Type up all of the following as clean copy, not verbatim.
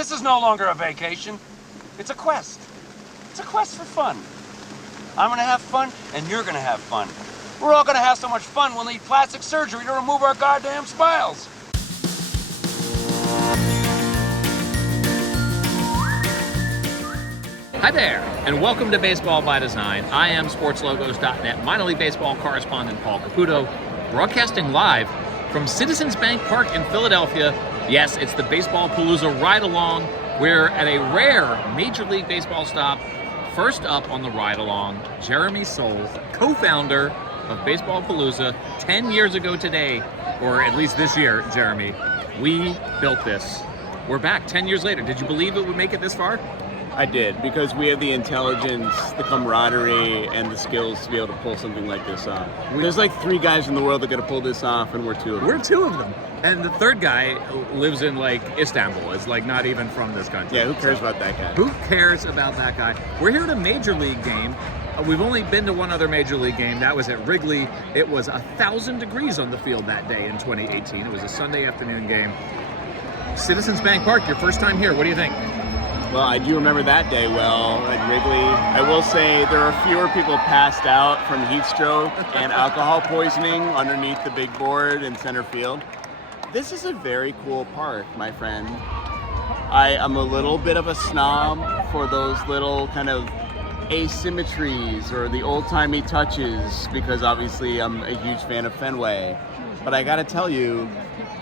this is no longer a vacation. It's a quest. It's a quest for fun. I'm gonna have fun, and you're gonna have fun. We're all gonna have so much fun we'll need plastic surgery to remove our goddamn smiles. Hi there, and welcome to Baseball by Design. I am SportsLogos.net minor league baseball correspondent Paul Caputo, broadcasting live from Citizens Bank Park in Philadelphia. Yes, it's the Baseballpalooza Ride-Along. We're at a rare Major League Baseball stop. First up on the Ride-Along, Jeremy Soule, co-founder of Baseballpalooza. 10 years ago today, or at least this year, Jeremy, we built this. We're back 10 years later. Did you believe it would make it this far? I did, because we have the intelligence, the camaraderie, and the skills to be able to pull something like this off. There's like 3 guys in the world that got to pull this off, and we're 2 of them. We're 2 of them. And the third guy lives in like Istanbul. It's like not even from this country. Yeah, who cares about that guy? Who cares about that guy? We're here at a Major League game. We've only been to one other Major League game. That was at Wrigley. It was 1,000 degrees on the field that day in 2018. It was a Sunday afternoon game. Citizens Bank Park, your first time here. What do you think? Well, I do remember that day well at Wrigley. I will say there are fewer people passed out from heat stroke and alcohol poisoning underneath the big board in center field. This is a very cool park, my friend. I am a little bit of a snob for those little kind of asymmetries or the old-timey touches, because obviously I'm a huge fan of Fenway. But I gotta tell you,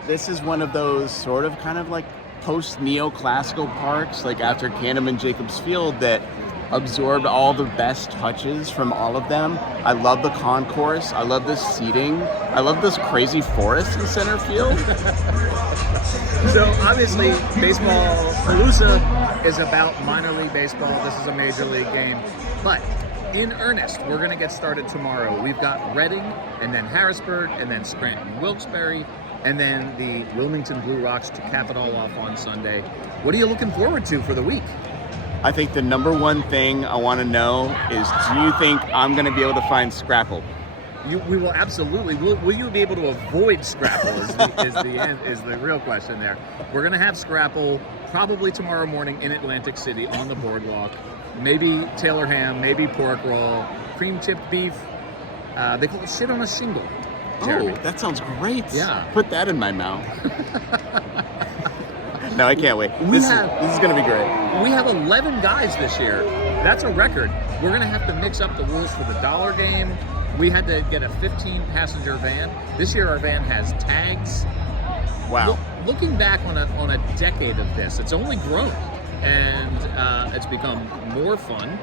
this is one of those sort of kind of like post-neoclassical parks, like after Canterman Jacobs Field, that absorbed all the best touches from all of them. I love the concourse. I love this seating. I love this crazy forest in center field. So obviously, Baseballpalooza is about minor league baseball. This is a major league game. But in earnest, we're going to get started tomorrow. We've got Reading, and then Harrisburg, and then Scranton-Wilkes-Barre, and then the Wilmington Blue Rocks to cap it all off on Sunday. What are you looking forward to for the week? I think the number one thing I want to know is, do you think I'm going to be able to find Scrapple? We will absolutely. Will you be able to avoid Scrapple is the real question there. We're going to have Scrapple probably tomorrow morning in Atlantic City on the boardwalk. Maybe Taylor ham, maybe pork roll, cream chipped beef. They call it shit on a shingle. Jeremy. Oh, that sounds great. Yeah. Put that in my mouth. No, I can't wait. This is going to be great. We have 11 guys this year. That's a record. We're going to have to mix up the rules for the dollar game. We had to get a 15-passenger van. This year our van has tags. Wow. Looking back on a decade of this, it's only grown, and it's become more fun.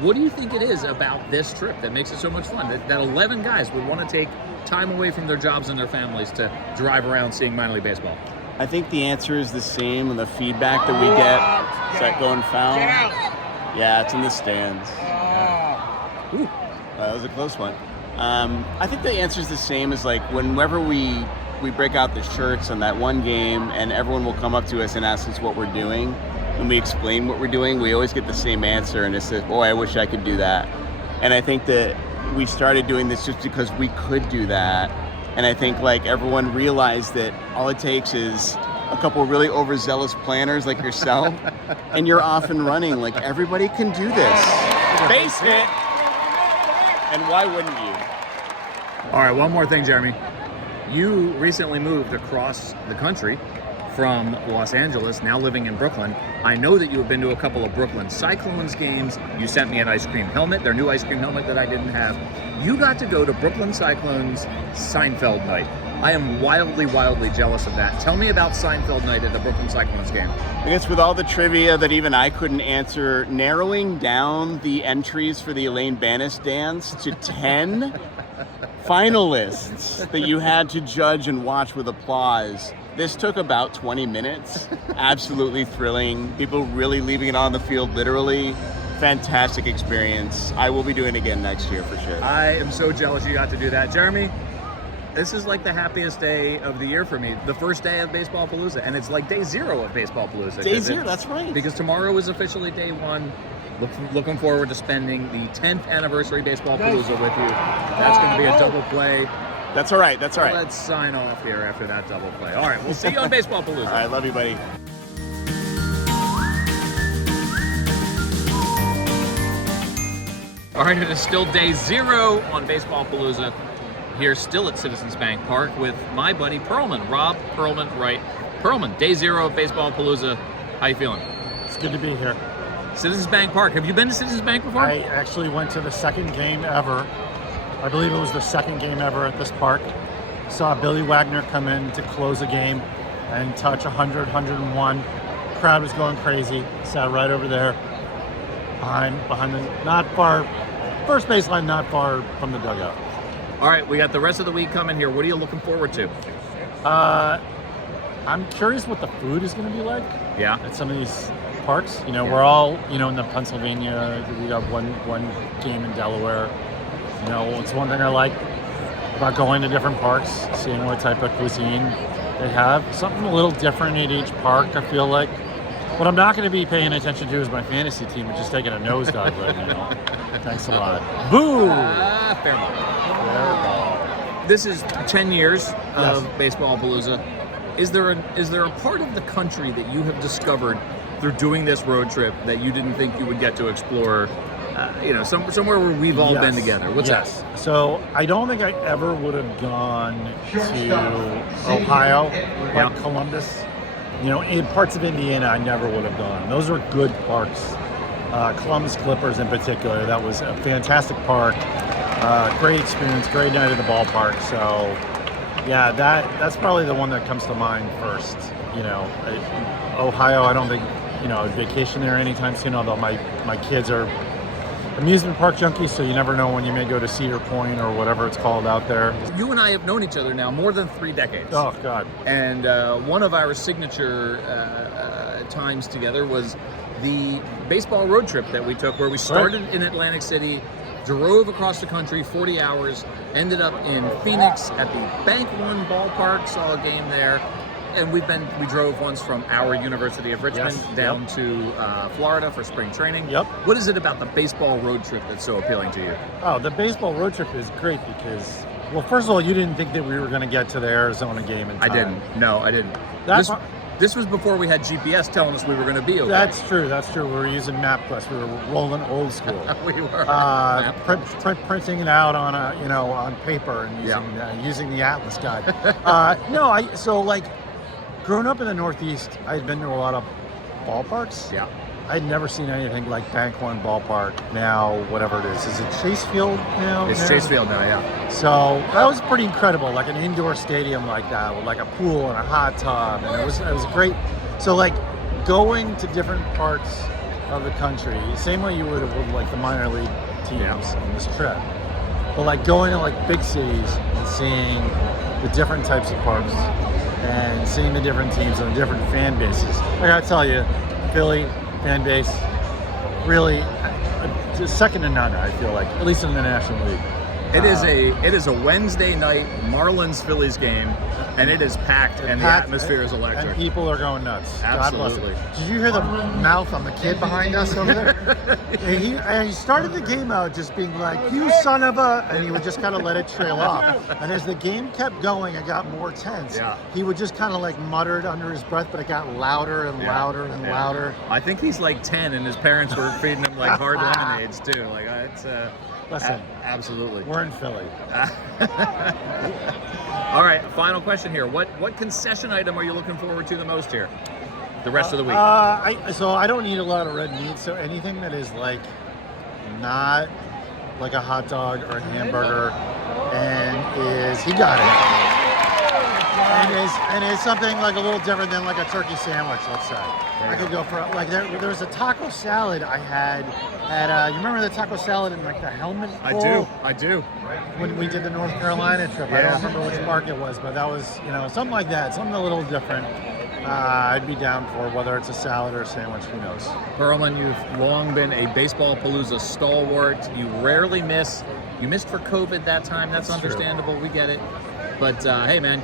What do you think it is about this trip that makes it so much fun? That 11 guys would want to take time away from their jobs and their families to drive around seeing minor league baseball? I think the answer is the same in the feedback that we get. Is that going foul? Yeah, it's in the stands. Ooh, that was a close one. I think the answer is the same as like whenever we break out the shirts on that one game and everyone will come up to us and ask us what we're doing. When we explain what we're doing, we always get the same answer, and it says, boy, I wish I could do that. And I think that we started doing this just because we could do that. And I think like everyone realized that all it takes is a couple of really overzealous planners like yourself, and you're off and running. Like, everybody can do this. Base hit. And why wouldn't you? All right, one more thing, Jeremy. You recently moved across the country from Los Angeles, now living in Brooklyn. I know that you have been to a couple of Brooklyn Cyclones games. You sent me an ice cream helmet, their new ice cream helmet that I didn't have. You got to go to Brooklyn Cyclones Seinfeld night. I am wildly, wildly jealous of that. Tell me about Seinfeld night at the Brooklyn Cyclones game. I guess with all the trivia that even I couldn't answer, narrowing down the entries for the Elaine Bannis dance to 10 finalists that you had to judge and watch with applause. This took about 20 minutes. Absolutely thrilling. People really leaving it on the field, literally. Fantastic experience. I will be doing it again next year for sure. I am so jealous you got to do that. Jeremy, this is like the happiest day of the year for me. The first day of Baseballpalooza, and it's like day 0 of Baseballpalooza. Day 0, that's right. Because tomorrow is officially day 1. Looking forward to spending the 10th anniversary Baseballpalooza with you. That's going to be a double play. That's all right. That's all right. Let's sign off here after that double play. All right, we'll see you on Baseballpalooza. All right, love you, buddy. All right, it is still day 0 on Baseballpalooza. Here, still at Citizens Bank Park with my buddy Pearlman, Rob Pearlman, right? Pearlman, day 0 of Baseballpalooza. How you feeling? It's good to be here. Citizens Bank Park. Have you been to Citizens Bank before? I actually went to the second game ever. I believe it was the second game ever at this park. Saw Billy Wagner come in to close a game and touch 100, 101. Crowd was going crazy. Sat right over there behind the, not far, first baseline, not far from the dugout. All right, we got the rest of the week coming here. What are you looking forward to? I'm curious what the food is going to be like. Yeah. At some of these parks. You know, we're all, you know, in the Pennsylvania, we got one game in Delaware. You know, it's one thing I like about going to different parks, seeing what type of cuisine they have. Something a little different at each park, I feel like. What I'm not going to be paying attention to is my fantasy team, which is taking a nosedive right now. Thanks a lot. Boo! Fair ball. This is 10 years of Baseballpalooza. Is there a part of the country that you have discovered through doing this road trip that you didn't think you would get to explore? You know, somewhere where we've all been together. What's that? So I don't think I ever would have gone to Ohio, like Columbus. You know, in parts of Indiana, I never would have gone. Those are good parks. Columbus Clippers in particular, that was a fantastic park. Great experience, great night at the ballpark. So, yeah, that's probably the one that comes to mind first. You know, Ohio, I don't think, you know, vacation there anytime soon, although my kids are amusement park junkies, so you never know when you may go to Cedar Point or whatever it's called out there. You and I have known each other now more than 3 decades. Oh, God. And one of our signature times together was the baseball road trip that we took, where we started in Atlantic City, drove across the country 40 hours, ended up in Phoenix at the Bank One ballpark, saw a game there. And we drove once from our University of Richmond down to Florida for spring training. Yep. What is it about the baseball road trip that's so appealing to you? Oh, the baseball road trip is great because, well, first of all, you didn't think that we were going to get to the Arizona game in time. I didn't. No, I didn't. This was before we had GPS telling us we were going to be okay. That's true. We were using MapQuest. We were rolling old school. We were. Printing it out on on paper and using the Atlas guide. So growing up in the Northeast, I had been to a lot of ballparks. Yeah. I'd never seen anything like Bank One ballpark. Now, whatever it is it Chase Field now? It's Chase Field now, yeah. So that was pretty incredible, like an indoor stadium like that with like a pool and a hot tub, and it was great. So going to different parts of the country, same way you would have with like the minor league teams on this trip, but going to big cities and seeing the different types of parks and seeing the different teams and the different fan bases. I gotta tell you, Philly fan base, really just second to none, I feel like, at least in the National League. It is a Wednesday night Marlins Phillies game, and it is packed, and the atmosphere is electric. And people are going nuts. Absolutely. God bless them. Did you hear the mouth on the kid behind us over there? and he started the game out just being like, "You son of a," and he would just kind of let it trail off. And as the game kept going, it got more tense. Yeah. He would just kind of muttered under his breath, but it got louder and louder and louder. I think he's 10, and his parents were feeding him hard lemonades too. Listen, absolutely. We're in Philly. All right, final question here. What concession item are you looking forward to the most here? The rest of the week. So I don't eat a lot of red meat, so anything that is not like a hot dog or a hamburger, and he got it. And is something a little different than a turkey sandwich, let's say. I could go for there was a taco salad I had at you remember the taco salad in the Helmet Bowl? I do. When we did the North Carolina trip, I don't remember which park it was, but that was something like that, something a little different. I'd be down for whether it's a salad or a sandwich, who knows. Pearlman, you've long been a Baseballpalooza stalwart. You rarely miss. You missed for COVID that time. That's understandable. True. We get it. But hey, man.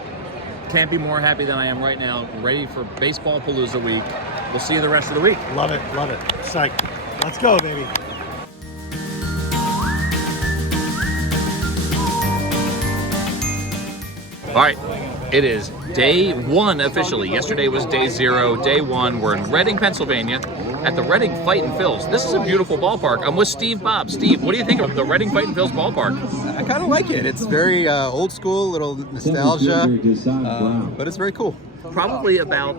Can't be more happy than I am right now, ready for Baseballpalooza week. We'll see you the rest of the week. Love it. Psych. Let's go, baby. All right, it is day one officially. Yesterday was day 0. Day 1, we're in Reading, Pennsylvania at the Reading Fightin' Phils. This is a beautiful ballpark. I'm with Steve Bob. Steve, what do you think of the Reading Fightin' Phils ballpark? I kind of like it. It's very old school, little nostalgia, but it's very cool. Probably about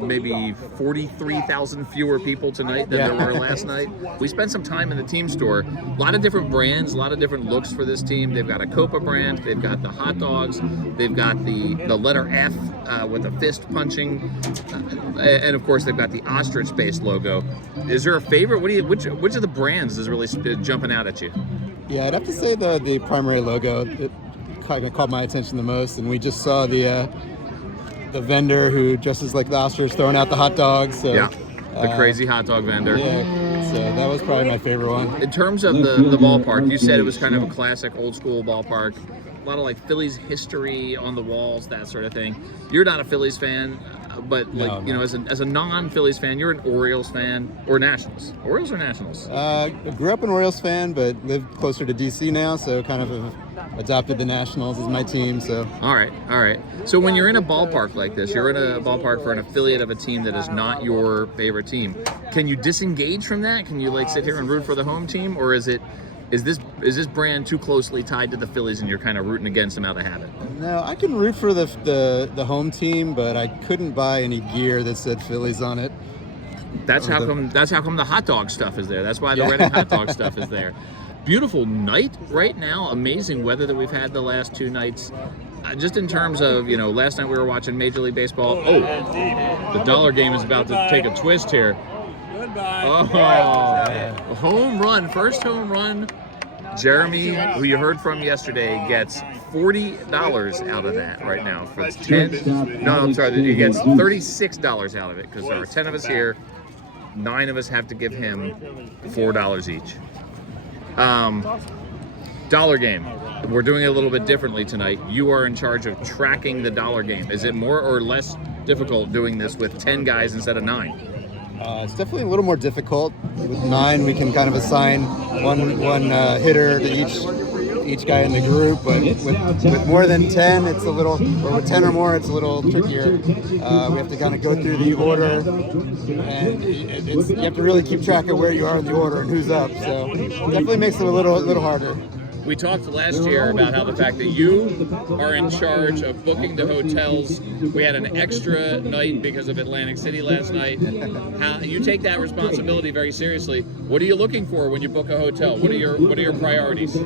maybe 43,000 fewer people tonight than there were last night. We spent some time in the team store. A lot of different brands, a lot of different looks for this team. They've got a Copa brand, they've got the hot dogs, they've got the letter F with a fist punching, and of course they've got the ostrich-based logo. Is there a favorite? Which of the brands is really jumping out at you? Yeah, I'd have to say the primary logo. It kind of caught my attention the most, and we just saw the vendor who dresses like the ostrich throwing out the hot dogs. So, yeah, the crazy hot dog vendor. Yeah, so that was probably my favorite one. In terms of the ballpark, you said it was kind of a classic old school ballpark. A lot of like Phillies history on the walls, that sort of thing. You're not a Phillies fan, but like you know, as a non-Phillies fan, you're an Orioles fan or Nationals. Orioles or Nationals? I grew up an Orioles fan, but live closer to DC now, so kind of have adopted the Nationals as my team. So all right. So when you're in a ballpark like this, you're in a ballpark for an affiliate of a team that is not your favorite team. Can you disengage from that? Can you like sit here and root for the home team, or is this brand too closely tied to the Phillies and you're kind of rooting against them out of habit? No, I can root for the home team, but I couldn't buy any gear that said Phillies on it. That's how come the hot dog stuff is there. That's why the Reading hot dog stuff is there. Beautiful night right now. Amazing weather that we've had the last 2 nights. Just in terms of, you know, last night we were watching Major League Baseball. Oh, the dollar game is about to take a twist here. Oh, home run, first home run. Jeremy, who you heard from yesterday, gets $40 out of that right now. For 10. No, I'm sorry, he gets $36 out of it because there are 10 of us here. 9 of us have to give him $4 each. Dollar game. We're doing it a little bit differently tonight. You are in charge of tracking the dollar game. Is it more or less difficult doing this with 10 guys instead of 9? It's definitely a little more difficult. With 9, we can kind of assign one hitter to each guy in the group, but with more than 10, it's a little, or with 10 or more, it's a little trickier. We have to kind of go through the order, and you have to really keep track of where you are in the order and who's up. So it definitely makes it a little harder. We talked last year about how the fact that you are in charge of booking the hotels. We had an extra night because of Atlantic City last night. How you take that responsibility very seriously. What are you looking for when you book a hotel? What are your priorities?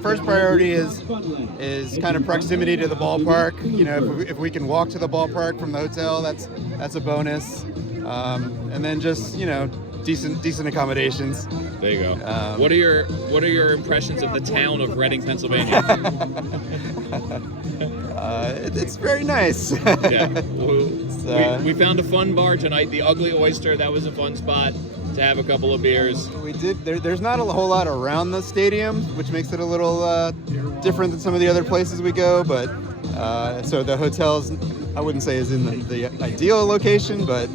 First priority is kind of proximity to the ballpark. You know, if we can walk to the ballpark from the hotel, that's a bonus. And then just, you know, decent accommodations. There you go. What are your impressions of the town of Reading, Pennsylvania? It's very nice. Yeah. We found a fun bar tonight, the Ugly Oyster. That was a fun spot to have a couple of beers. We did. There's not a whole lot around the stadium, which makes it a little different than some of the other places we go. But so the hotels, I wouldn't say is in the ideal location, but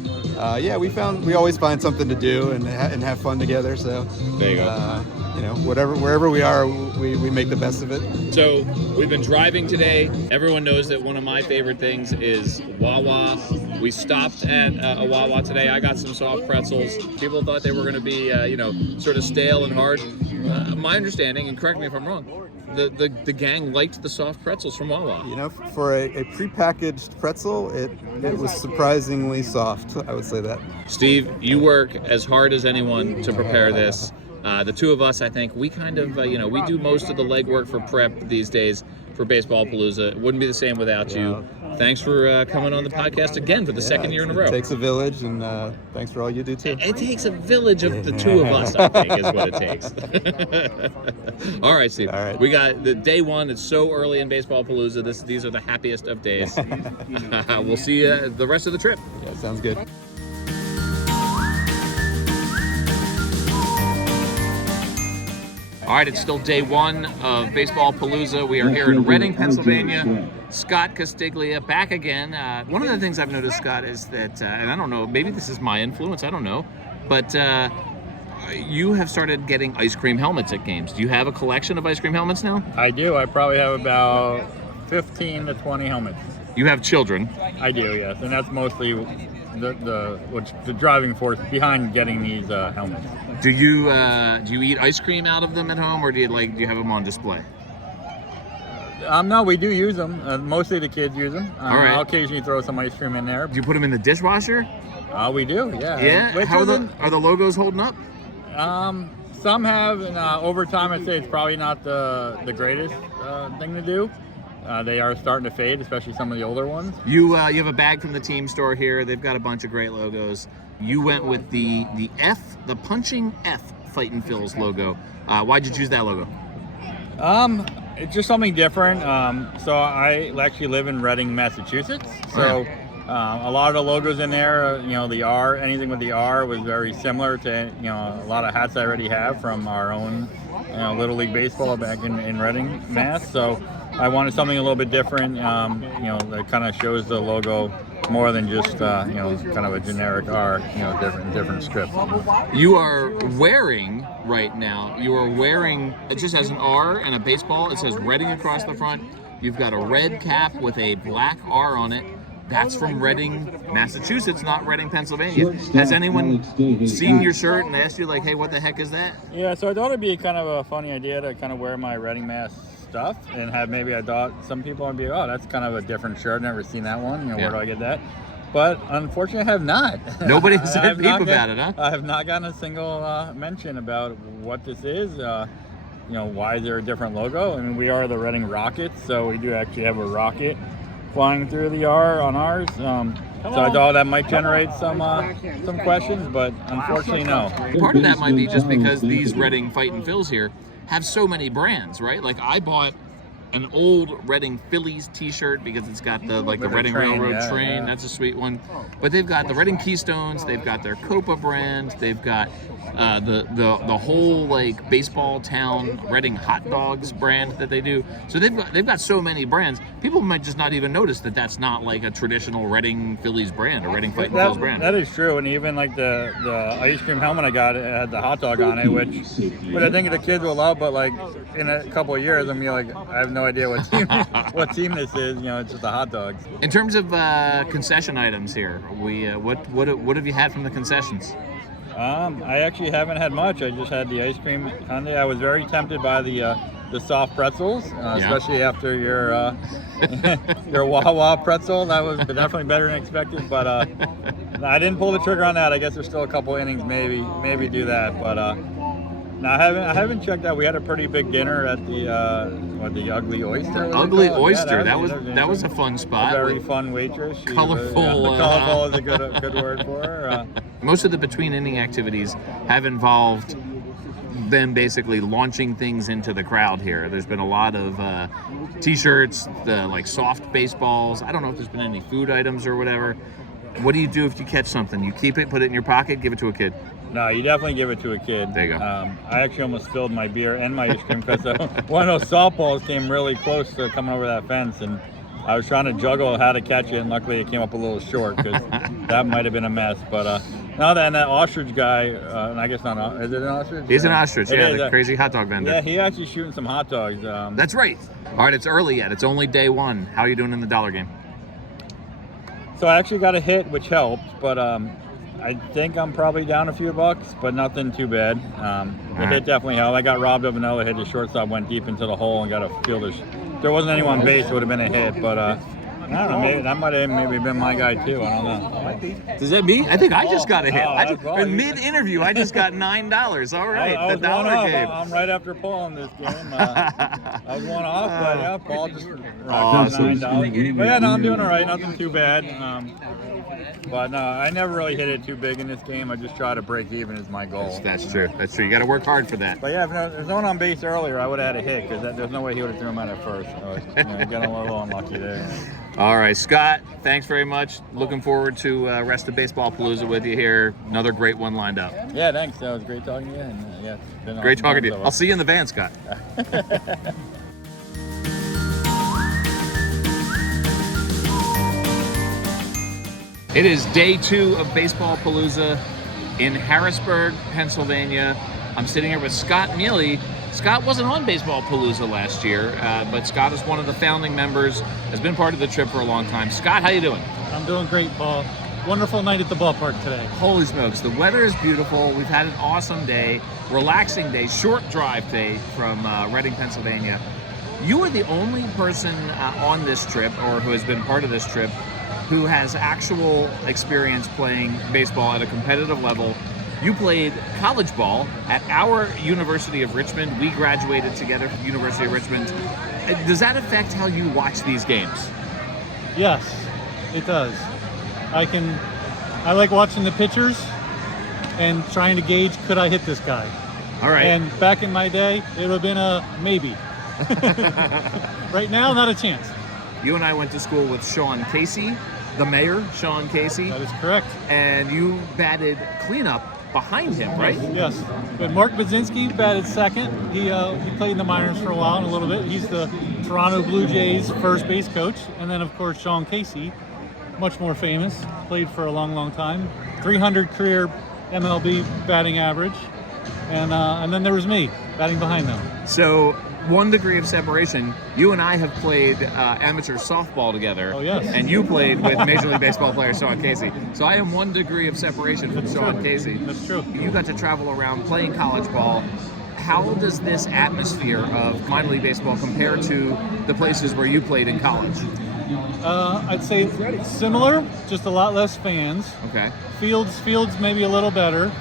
yeah, we always find something to do and have fun together. So there you go. You know, wherever we are, we make the best of it. So we've been driving today. Everyone knows that one of my favorite things is Wawa. We stopped at a Wawa today. I got some soft pretzels. People thought they were going to be, sort of stale and hard. My understanding, and correct me if I'm wrong, the gang liked the soft pretzels from Wawa. You know, for a prepackaged pretzel, it was surprisingly soft. I would say that. Steve, you work as hard as anyone to prepare this. The two of us, I think, we kind of, we do most of the legwork for prep these days for Baseballpalooza. It wouldn't be the same without you. Thanks for coming on the podcast again for the second year in a row. It takes a village, and thanks for all you do, too. It takes a village of the two of us, I think, is what it takes. All right, Steve. All right. We got the day one. It's so early in Baseballpalooza. These are the happiest of days. We'll see you the rest of the trip. Yeah, sounds good. All right, it's still day one of Baseballpalooza. We are here in Reading, Pennsylvania. Scott Castiglia back again. One of the things I've noticed, Scott, is that, and I don't know, maybe this is my influence, I don't know, but you have started getting ice cream helmets at games. Do you have a collection of ice cream helmets now? I do. I probably have about 15 to 20 helmets. You have children. I do, yes, and that's mostly the driving force behind getting these helmets. Do you eat ice cream out of them at home, or do you have them on display? No, we do use them. Mostly the kids use them. All right. I'll occasionally throw some ice cream in there. Do you put them in the dishwasher? We do, yeah. Yeah. How are the logos holding up? Some have, and over time, I'd say it's probably not the greatest thing to do. They are starting to fade, especially some of the older ones. You have a bag from the team store here. They've got a bunch of great logos. You went with the punching F Fight and Phil's logo. Why'd you choose that logo? It's just something different. So I actually live in Reading, Massachusetts. So a lot of the logos in there, the R, anything with the R was very similar to, a lot of hats I already have from our own, Little League Baseball back in Reading, Mass. So I wanted something a little bit different, that kind of shows the logo more than just, kind of a generic R, different strip. You are wearing right now, it just has an R and a baseball. It says Reading across the front. You've got a red cap with a black R on it. That's from Reading, Massachusetts, not Reading, Pennsylvania. Has anyone seen your shirt and asked you, like, hey, what the heck is that? Yeah, so I thought it'd be kind of a funny idea to kind of wear my Reading, Mass stuff and have I thought some people would be, oh, that's kind of a different shirt. Never seen that one. Where do I get that? But unfortunately, I have not. Nobody said peep about it, huh? I have not gotten a single mention about what this is. Why is there a different logo? I mean, we are the Reading Rockets, so we do actually have a rocket flying through the R on ours. So I thought that might generate some questions, but unfortunately, no. Part of that might be just because these Reading Fight and Phils here have so many brands, right? Like I bought an old Reading Phillies t-shirt because it's got the Reading Railroad train. Yeah. That's a sweet one. But they've got the Reading Keystones, they've got their Copa brand, they've got the whole baseball town Reading hot dogs brand that they do. So they've got so many brands. People might just not even notice that that's not like a traditional Reading Phillies brand or Reading Fight and Phil's brand. That is true, and even the ice cream helmet I got, it had the hot dog on it, which I think the kids will love. But in a couple of years, I'm I have no idea what team this is. It's just the hot dogs. In terms of concession items here, what have you had from the concessions? I actually haven't had much. I just had the ice cream sundae. I was very tempted by the soft pretzels, especially after your Wawa pretzel. That was definitely better than expected, but I didn't pull the trigger on that. I guess there's still a couple innings, maybe do that, but no, I haven't checked out. We had a pretty big dinner at the Ugly Oyster. Ugly Oyster. Yeah, that was a fun spot. A very fun waitress. Colorful. Colorful is a good word for her. Most of the between inning activities have involved them basically launching things into the crowd here. There's been a lot of t-shirts, soft baseballs. I don't know if there's been any food items or whatever. What do you do if you catch something? You keep it, put it in your pocket, give it to a kid? No, you definitely give it to a kid. There you go. I actually almost spilled my beer and my ice cream because one of those softballs came really close to coming over that fence, and I was trying to juggle how to catch it, and luckily it came up a little short because that might have been a mess. But now that ostrich guy, and I guess not, is it an ostrich? He's an ostrich, the crazy hot dog vendor. Yeah, he actually shooting some hot dogs. That's right. All right, it's early yet. It's only day one. How are you doing in the dollar game? So I actually got a hit, which helped, but I think I'm probably down a few bucks, but nothing too bad. The hit definitely helped. I got robbed of another hit. The shortstop went deep into the hole and got a fielder's. If there wasn't anyone on base, it would have been a hit, but I don't know, maybe that might have maybe been my guy too. I don't know. Does that me? I think I just got a hit. In mid-interview, I just got $9. All right, the dollar game. I'm right after Paul in this game. I was one off, but Paul just awesome. $9. But yeah, no, I'm doing all right. Nothing too bad. But no, I never really hit it too big in this game. I just try to break even is my goal. That's true. That's true. You got to work hard for that. But yeah, if there's no one on base earlier, I would have had a hit because there's no way he would have threw him out at first. So, got a little unlucky there. All right, Scott, thanks very much. Looking forward to rest of Baseballpalooza with you here. Another great one lined up. Yeah, thanks. That was great talking to you. And, it's been great talking to you. I'll see you in the van, Scott. It is day 2 of Baseballpalooza in Harrisburg, Pennsylvania. I'm sitting here with Scott Mealy. Scott wasn't on Baseballpalooza last year, but Scott is one of the founding members, has been part of the trip for a long time. Scott, how you doing? I'm doing great, Paul. Wonderful night at the ballpark today. Holy smokes, the weather is beautiful. We've had an awesome day, relaxing day, short drive day from Reading, Pennsylvania. You are the only person on this trip, or who has been part of this trip, who has actual experience playing baseball at a competitive level. You played college ball at our University of Richmond. We graduated together from University of Richmond. Does that affect how you watch these games? Yes, it does. I like watching the pitchers and trying to gauge, could I hit this guy? All right. And back in my day, it would have been a maybe. Right now, not a chance. You and I went to school with Sean Casey, the mayor, Sean Casey. That is correct. And you batted cleanup behind him, right? Yes. But Mark Budzinski batted second. He played in the minors for a while and a little bit. He's the Toronto Blue Jays first base coach. And then, of course, Sean Casey, much more famous, played for a long, long time. 300 career MLB batting average. And then there was me, batting behind them. So, 1 degree of separation. You and I have played amateur softball together. Oh, yes. And you played with Major League Baseball player Sean Casey. So I am 1 degree of separation from Sean Casey. That's true. You got to travel around playing college ball. How does this atmosphere of minor league baseball compare to the places where you played in college? I'd say it's similar, just a lot less fans. Okay. Fields maybe a little better.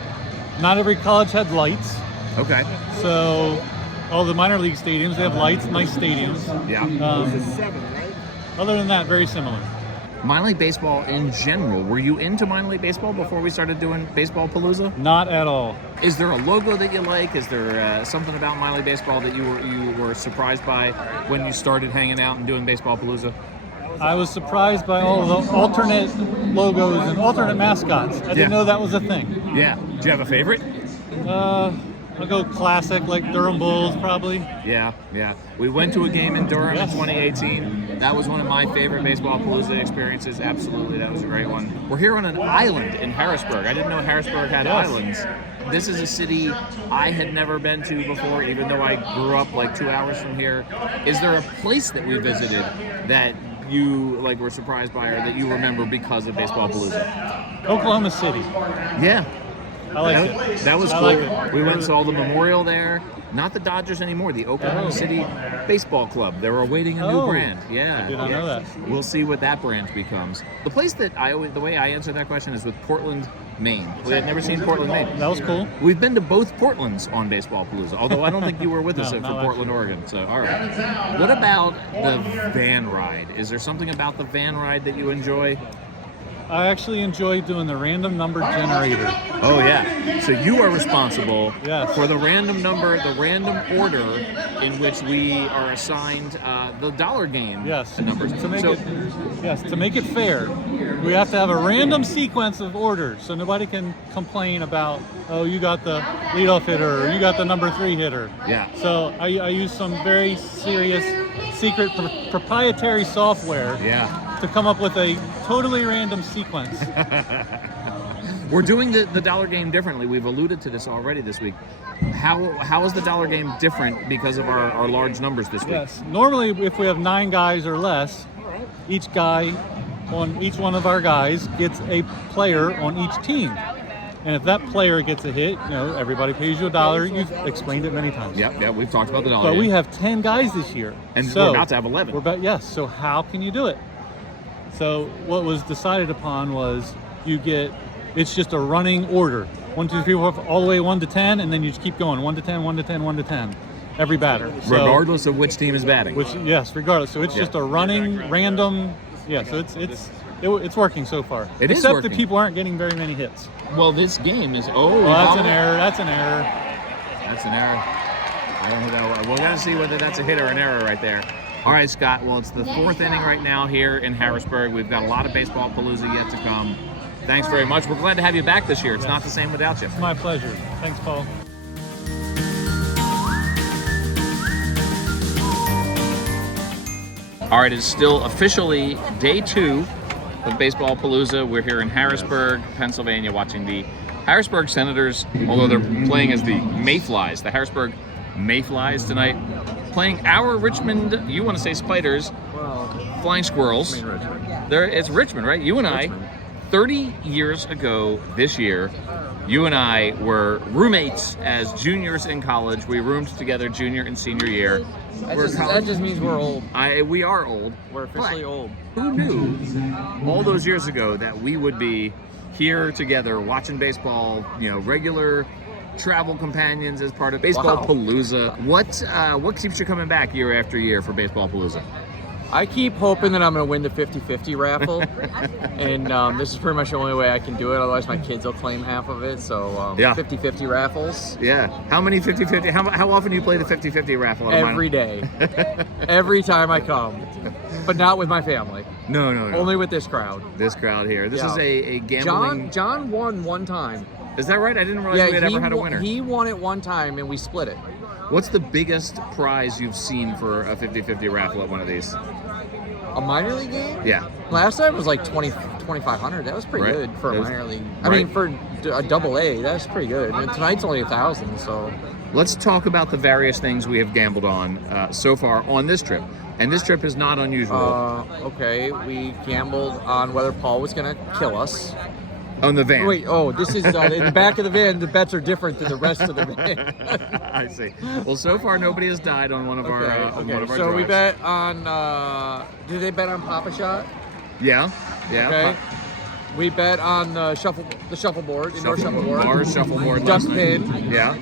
Not every college had lights. Okay. So all the minor league stadiums, they have lights, nice stadiums. Yeah. Other than that, very similar. Minor league baseball in general. Were you into minor league baseball before we started doing Baseballpalooza? Not at all. Is there a logo that you like? Is there something about minor league baseball that you were surprised by when you started hanging out and doing Baseballpalooza? I was surprised by all the alternate logos and alternate mascots. I didn't know that was a thing. Yeah. Do you have a favorite? I'll go classic, like Durham Bulls, probably. Yeah. We went to a game in Durham in Yes. 2018. That was one of my favorite Baseballpalooza experiences. Absolutely, that was a great one. We're here on an island in Harrisburg. I didn't know Harrisburg had islands. This is a city I had never been to before, even though I grew up like 2 hours from here. Is there a place that we visited that you were surprised by, or that you remember because of Baseballpalooza? Oklahoma City. Yeah. I like it. That was I cool. like it. We went and saw the memorial there. Not the Dodgers anymore, the Oklahoma City Baseball Club. They're awaiting a new brand. Yeah. I did not know that. We'll see what that brand becomes. The place that the way I answer that question is with Portland, Maine. We had never seen Portland, Maine. That was cool. We've been to both Portlands on Baseballpalooza, although I don't think you were with us for not Portland, Oregon. So, all right. What about the van ride? Is there something about the van ride that you enjoy? I actually enjoy doing the random number generator. Oh, yeah. So you are responsible Yes. for the random number, the random order in which we are assigned the dollar game Yes. numbers. To make it fair, we have to have a random sequence of orders, so nobody can complain about, oh, you got the leadoff hitter, or you got the number 3 hitter. Yeah. So I use some very serious, secret, proprietary software to come up with a totally random sequence. We're doing the dollar game differently. We've alluded to this already this week. How is the dollar game different because of our large numbers this week? Yes. Normally, if we have 9 guys or less, each one of our guys gets a player on each team. And if that player gets a hit, everybody pays you $1. You've explained it many times. Yeah, we've talked about the dollar But game. we have 10 guys this year. And we're about to have 11. Yes. So how can you do it? So what was decided upon was it's just a running order. 1, 2, 3, 4, all the way 1 to 10, and then you just keep going 1 to 10, 1 to 10, 1 to 10, every batter. Regardless of which team is batting. Regardless. So it's just a running random. Yeah. So it's working so far. It is Except working. that people aren't getting very many hits. Well, this game is That's an error. That's an error. I don't know. We're gonna see whether that's a hit or an error right there. All right, Scott. Well, it's the 4th inning right now here in Harrisburg. We've got a lot of Baseballpalooza yet to come. Thanks very much. We're glad to have you back this year. It's not the same without you. It's my pleasure. Thanks, Paul. All right, it's still officially day 2 of Baseballpalooza. We're here in Harrisburg, Pennsylvania, watching the Harrisburg Senators, although they're playing as the Mayflies, the Harrisburg mayflies tonight, playing our Richmond, you want to say spiders, flying squirrels. It's Richmond, right? You and I, 30 years ago this year, you and I were roommates as juniors in college. We roomed together junior and senior year. That just means we're old. We are old. We're officially old. Who knew all those years ago that we would be here together watching baseball, regular travel companions as part of Baseballpalooza. What keeps you coming back year after year for Baseballpalooza? I keep hoping that I'm going to win the 50-50 raffle, and this is pretty much the only way I can do it. Otherwise, my kids will claim half of it. So 50-50 raffles. Yeah. How many 50-50? How often do you play the 50-50 raffle? Every day. Every time I come, but not with my family. No. Only with this crowd. This crowd here. This is a gambling. John won one time. Is that right? I didn't realize we had ever had a winner. He won it one time, and we split it. What's the biggest prize you've seen for a 50-50 raffle at one of these? A minor league game? Yeah. Last time was like 2,500. That was pretty good for a minor league. I mean, for a double A, that's pretty good. And tonight's only 1,000, so. Let's talk about the various things we have gambled on so far on this trip. And this trip is not unusual. Okay, we gambled on whether Paul was going to kill us. On the van. Wait, this is in the back of the van. The bets are different than the rest of the van. I see. Well, so far nobody has died on one of our. So drives. we bet on. Did they bet on Papa Shot? Yeah. Okay. We bet on the shuffleboard, indoor shuffleboard. Our shuffleboard. Duck pin. Yeah.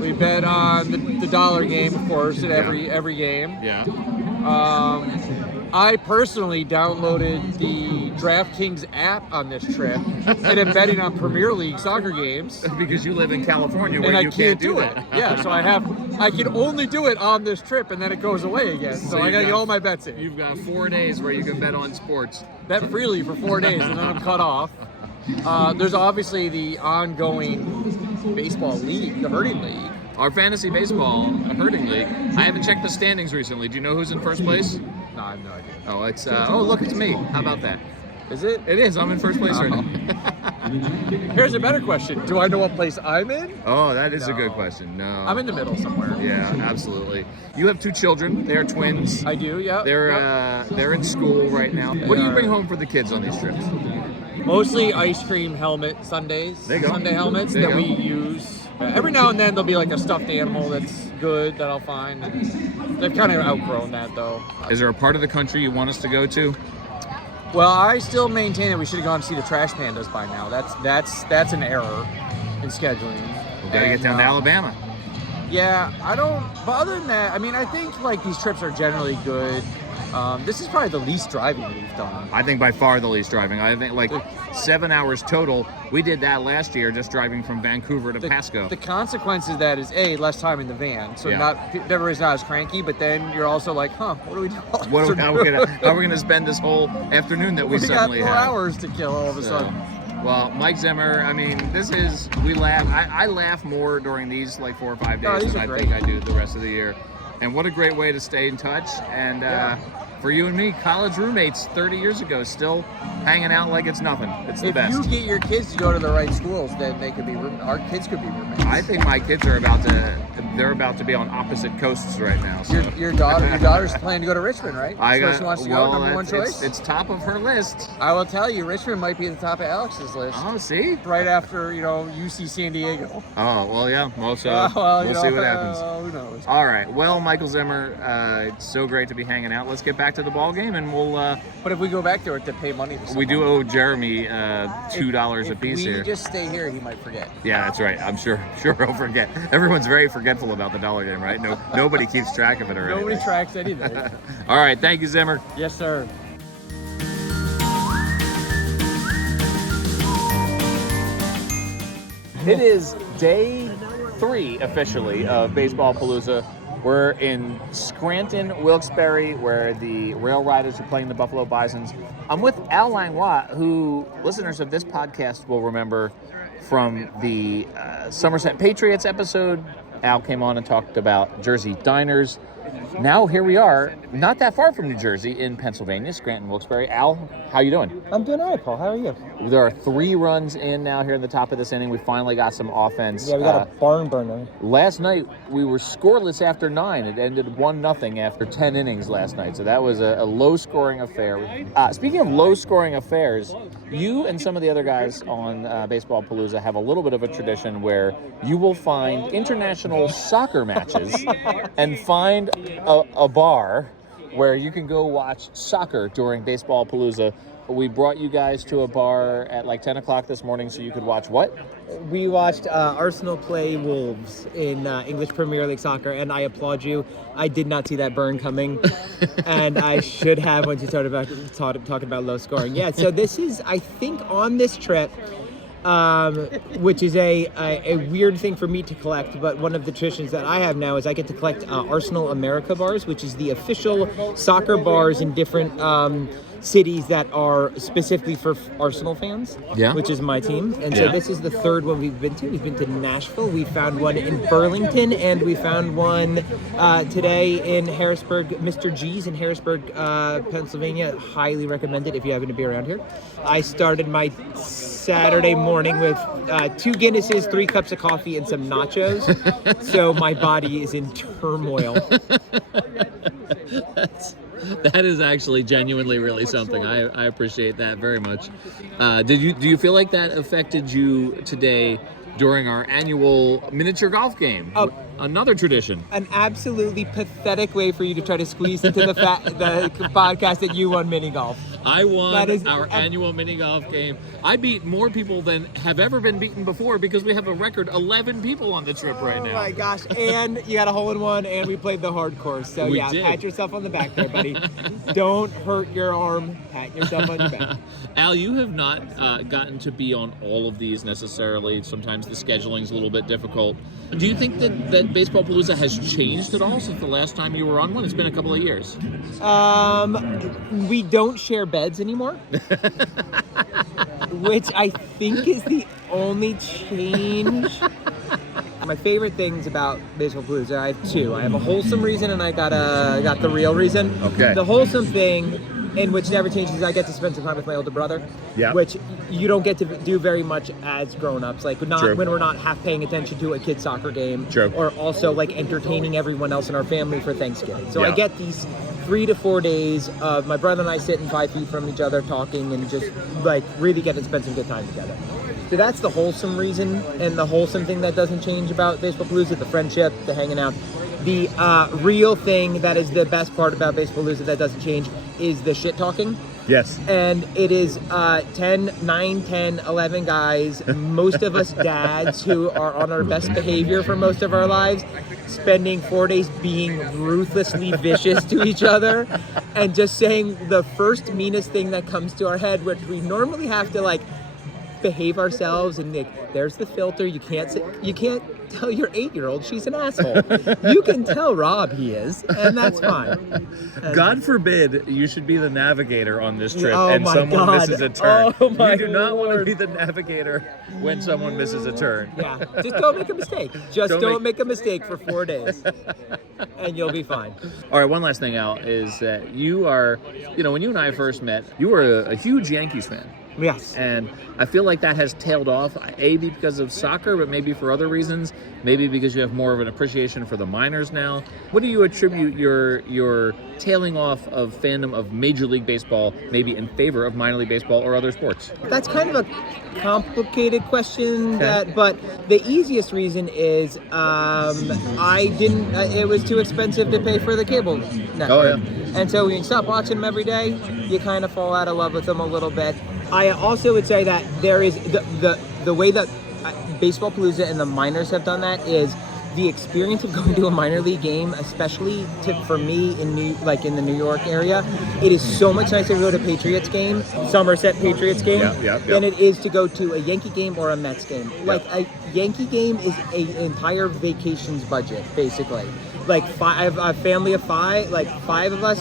We bet on the dollar game, of course, at every game. Yeah. I personally downloaded the DraftKings app on this trip and am betting on Premier League soccer games. Because you live in California where and you I can't do it. Yeah, so I can only do it on this trip and then it goes away again. So I gotta get all my bets in. You've got 4 days where you can bet on sports. Bet freely for 4 days and then I'm cut off. There's obviously the ongoing baseball league, the Hirte League. Our fantasy baseball, Hirte League. I haven't checked the standings recently. Do you know who's in first place? No, I have no idea. Oh, it's look, it's me. How about that? Is it? It is. I'm in first place right now. Here's a better question. Do I know what place I'm in? Oh, that is a good question. No. I'm in the middle somewhere. Yeah, absolutely. You have 2 children. They're twins. I do, yeah. They're in school right now. What do you bring home for the kids on these trips? Mostly ice cream helmet Sundays. There you go. Sunday helmets There you that we use. Every now and then there'll be like a stuffed animal that's good that I'll find. They've kind of outgrown that though. Is there a part of the country you want us to go to? Well, I still maintain that we should have gone to see the trash pandas by now. That's an error in scheduling. We gotta get down to Alabama. Yeah, I don't. But other than that, I mean, I think like these trips are generally good. This is probably the least driving we've done. I think by far the least driving. I think like 7 hours total. We did that last year, just driving from Vancouver to Pasco. The consequence of that is less time in the van, so Yeah. everybody's not as cranky. But then you're also like, what do we do? How are we gonna spend this whole afternoon that we suddenly got 4 have? hours to kill all of a sudden. Well, Mike Zimmer, I mean, we laugh. I laugh more during these like 4 or 5 days these than are I great. think I do the rest of the year. And what a great way to stay in touch. And for you and me, college roommates 30 years ago, still hanging out like it's nothing. It's the best. If you get your kids to go to the right schools, then they could be our kids could be roommates. I think my kids are about to be on opposite coasts right now. So. Your daughter's planning to go to Richmond, right? She wants to go, number one choice. It's top of her list. I will tell you, Richmond might be at the top of Alex's list. Oh, see? Right after, UC San Diego. Oh, well, yeah. Well, so we'll see what happens. Who knows? All right. Well, Michael Zimmer, it's so great to be hanging out. Let's get back to the ball game, and we'll. But if we go back there to pay money to someone, we do owe Jeremy $2 a piece here. If we just stay here, he might forget. Yeah, that's right. I'm sure he'll forget. Everyone's very forgetful about the dollar game, right? Nobody keeps track of it or anything. Nobody tracks anything. All right. Thank you, Zimmer. Yes, sir. It is day 3 officially of Baseballpalooza. We're in Scranton, Wilkes-Barre, where the Rail Riders are playing the Buffalo Bisons. I'm with Al Langlois, who listeners of this podcast will remember from the Somerset Patriots episode. Al came on and talked about Jersey diners. now here we are, not that far from New Jersey, in Pennsylvania, Scranton, Wilkes-Barre. Al, how you doing? I'm doing all right, Paul. How are you? There are 3 runs in now here in the top of this inning. We finally got some offense. Yeah, we got a barn burner. Last night, we were scoreless after 9. It ended 1-0 after 10 innings last night, so that was a low-scoring affair. Speaking of low-scoring affairs, you and some of the other guys on Baseballpalooza have a little bit of a tradition where you will find international soccer matches and find a bar where you can go watch soccer during Baseballpalooza. We brought you guys to a bar at like 10 o'clock this morning so you could watch what? We watched Arsenal play Wolves in English Premier League soccer, and I applaud you. I did not see that burn coming, and I should have when you started talking about low scoring. Yeah, so this is, I think, on this trip, which is a weird thing for me to collect, but one of the traditions that I have now is I get to collect Arsenal America bars, which is the official soccer bars in different cities that are specifically for Arsenal fans, which is my team. And so this is the 3rd one we've been to. We've been to Nashville, we found one in Burlington, and we found one today in Harrisburg, Mr. G's in Harrisburg, Pennsylvania. Highly recommended if you happen to be around here. I started my Saturday morning with 2 Guinnesses, 3 cups of coffee, and some nachos. So my body is in turmoil. That is actually genuinely really something. I appreciate that very much. Do you feel like that affected you today during our annual miniature golf game? Another tradition. An absolutely pathetic way for you to try to squeeze into the podcast that you won mini golf. I won our annual mini golf game. I beat more people than have ever been beaten before because we have a record 11 people on the trip right now. Oh my gosh. And you got a hole-in-one, and we played the hard course. So we yeah, did. Pat yourself on the back there, buddy. Don't hurt your arm. Pat yourself on your back. Al, you have not gotten to be on all of these necessarily. Sometimes the scheduling's a little bit difficult. Do you think that Baseballpalooza has changed at all since the last time you were on one? It's been a couple of years. We don't share beds anymore, which I think is the only change. My favorite things about Baseballpalooza, I have 2. I have a wholesome reason, and I got the real reason. Okay. The wholesome thing, and which never changes, I get to spend some time with my older brother, which you don't get to do very much as grown-ups, like when we're not half paying attention to a kid's soccer game, or also like entertaining everyone else in our family for Thanksgiving. So I get these 3 to 4 days of my brother and I sitting 5 feet from each other talking and just like really getting to spend some good time together. So that's the wholesome reason, and the wholesome thing that doesn't change about Baseballpalooza, the friendship, the hanging out. The real thing that is the best part about Baseballpalooza that doesn't change is the shit talking. Yes. And it is 10, 9, 10, 11 guys, most of us dads who are on our best behavior for most of our lives, spending 4 days being ruthlessly vicious to each other and just saying the first meanest thing that comes to our head, which we normally have to like behave ourselves and like, there's the filter. You can't tell your 8-year-old she's an asshole. You can tell Rob he is, and that's fine. And God forbid you should be the navigator on this trip and someone misses a turn. Oh my you do not Lord. want to be the navigator when someone misses a turn. Yeah, just don't make a mistake. Don't make a mistake for 4 days, and you'll be fine. All right, one last thing, Al, is that you are, when you and I first met, you were a huge Yankees fan. Yes. And I feel like that has tailed off, maybe because of soccer, but maybe for other reasons. Maybe because you have more of an appreciation for the minors now. What do you attribute your tailing off of fandom of Major League Baseball, maybe in favor of minor league baseball or other sports? That's kind of a complicated question, but the easiest reason is it was too expensive to pay for the cable network. Oh, yeah. And so when you stop watching them every day, you kind of fall out of love with them a little bit. I also would say that there is the way that Baseballpalooza and the minors have done that is the experience of going to a minor league game, especially for me in the New York area. It is so much nicer to go to a Patriots game, Somerset Patriots game, than it is to go to a Yankee game or a Mets game. Like a Yankee game is an entire vacation's budget, basically. Like I have a family of 5, like 5 of us.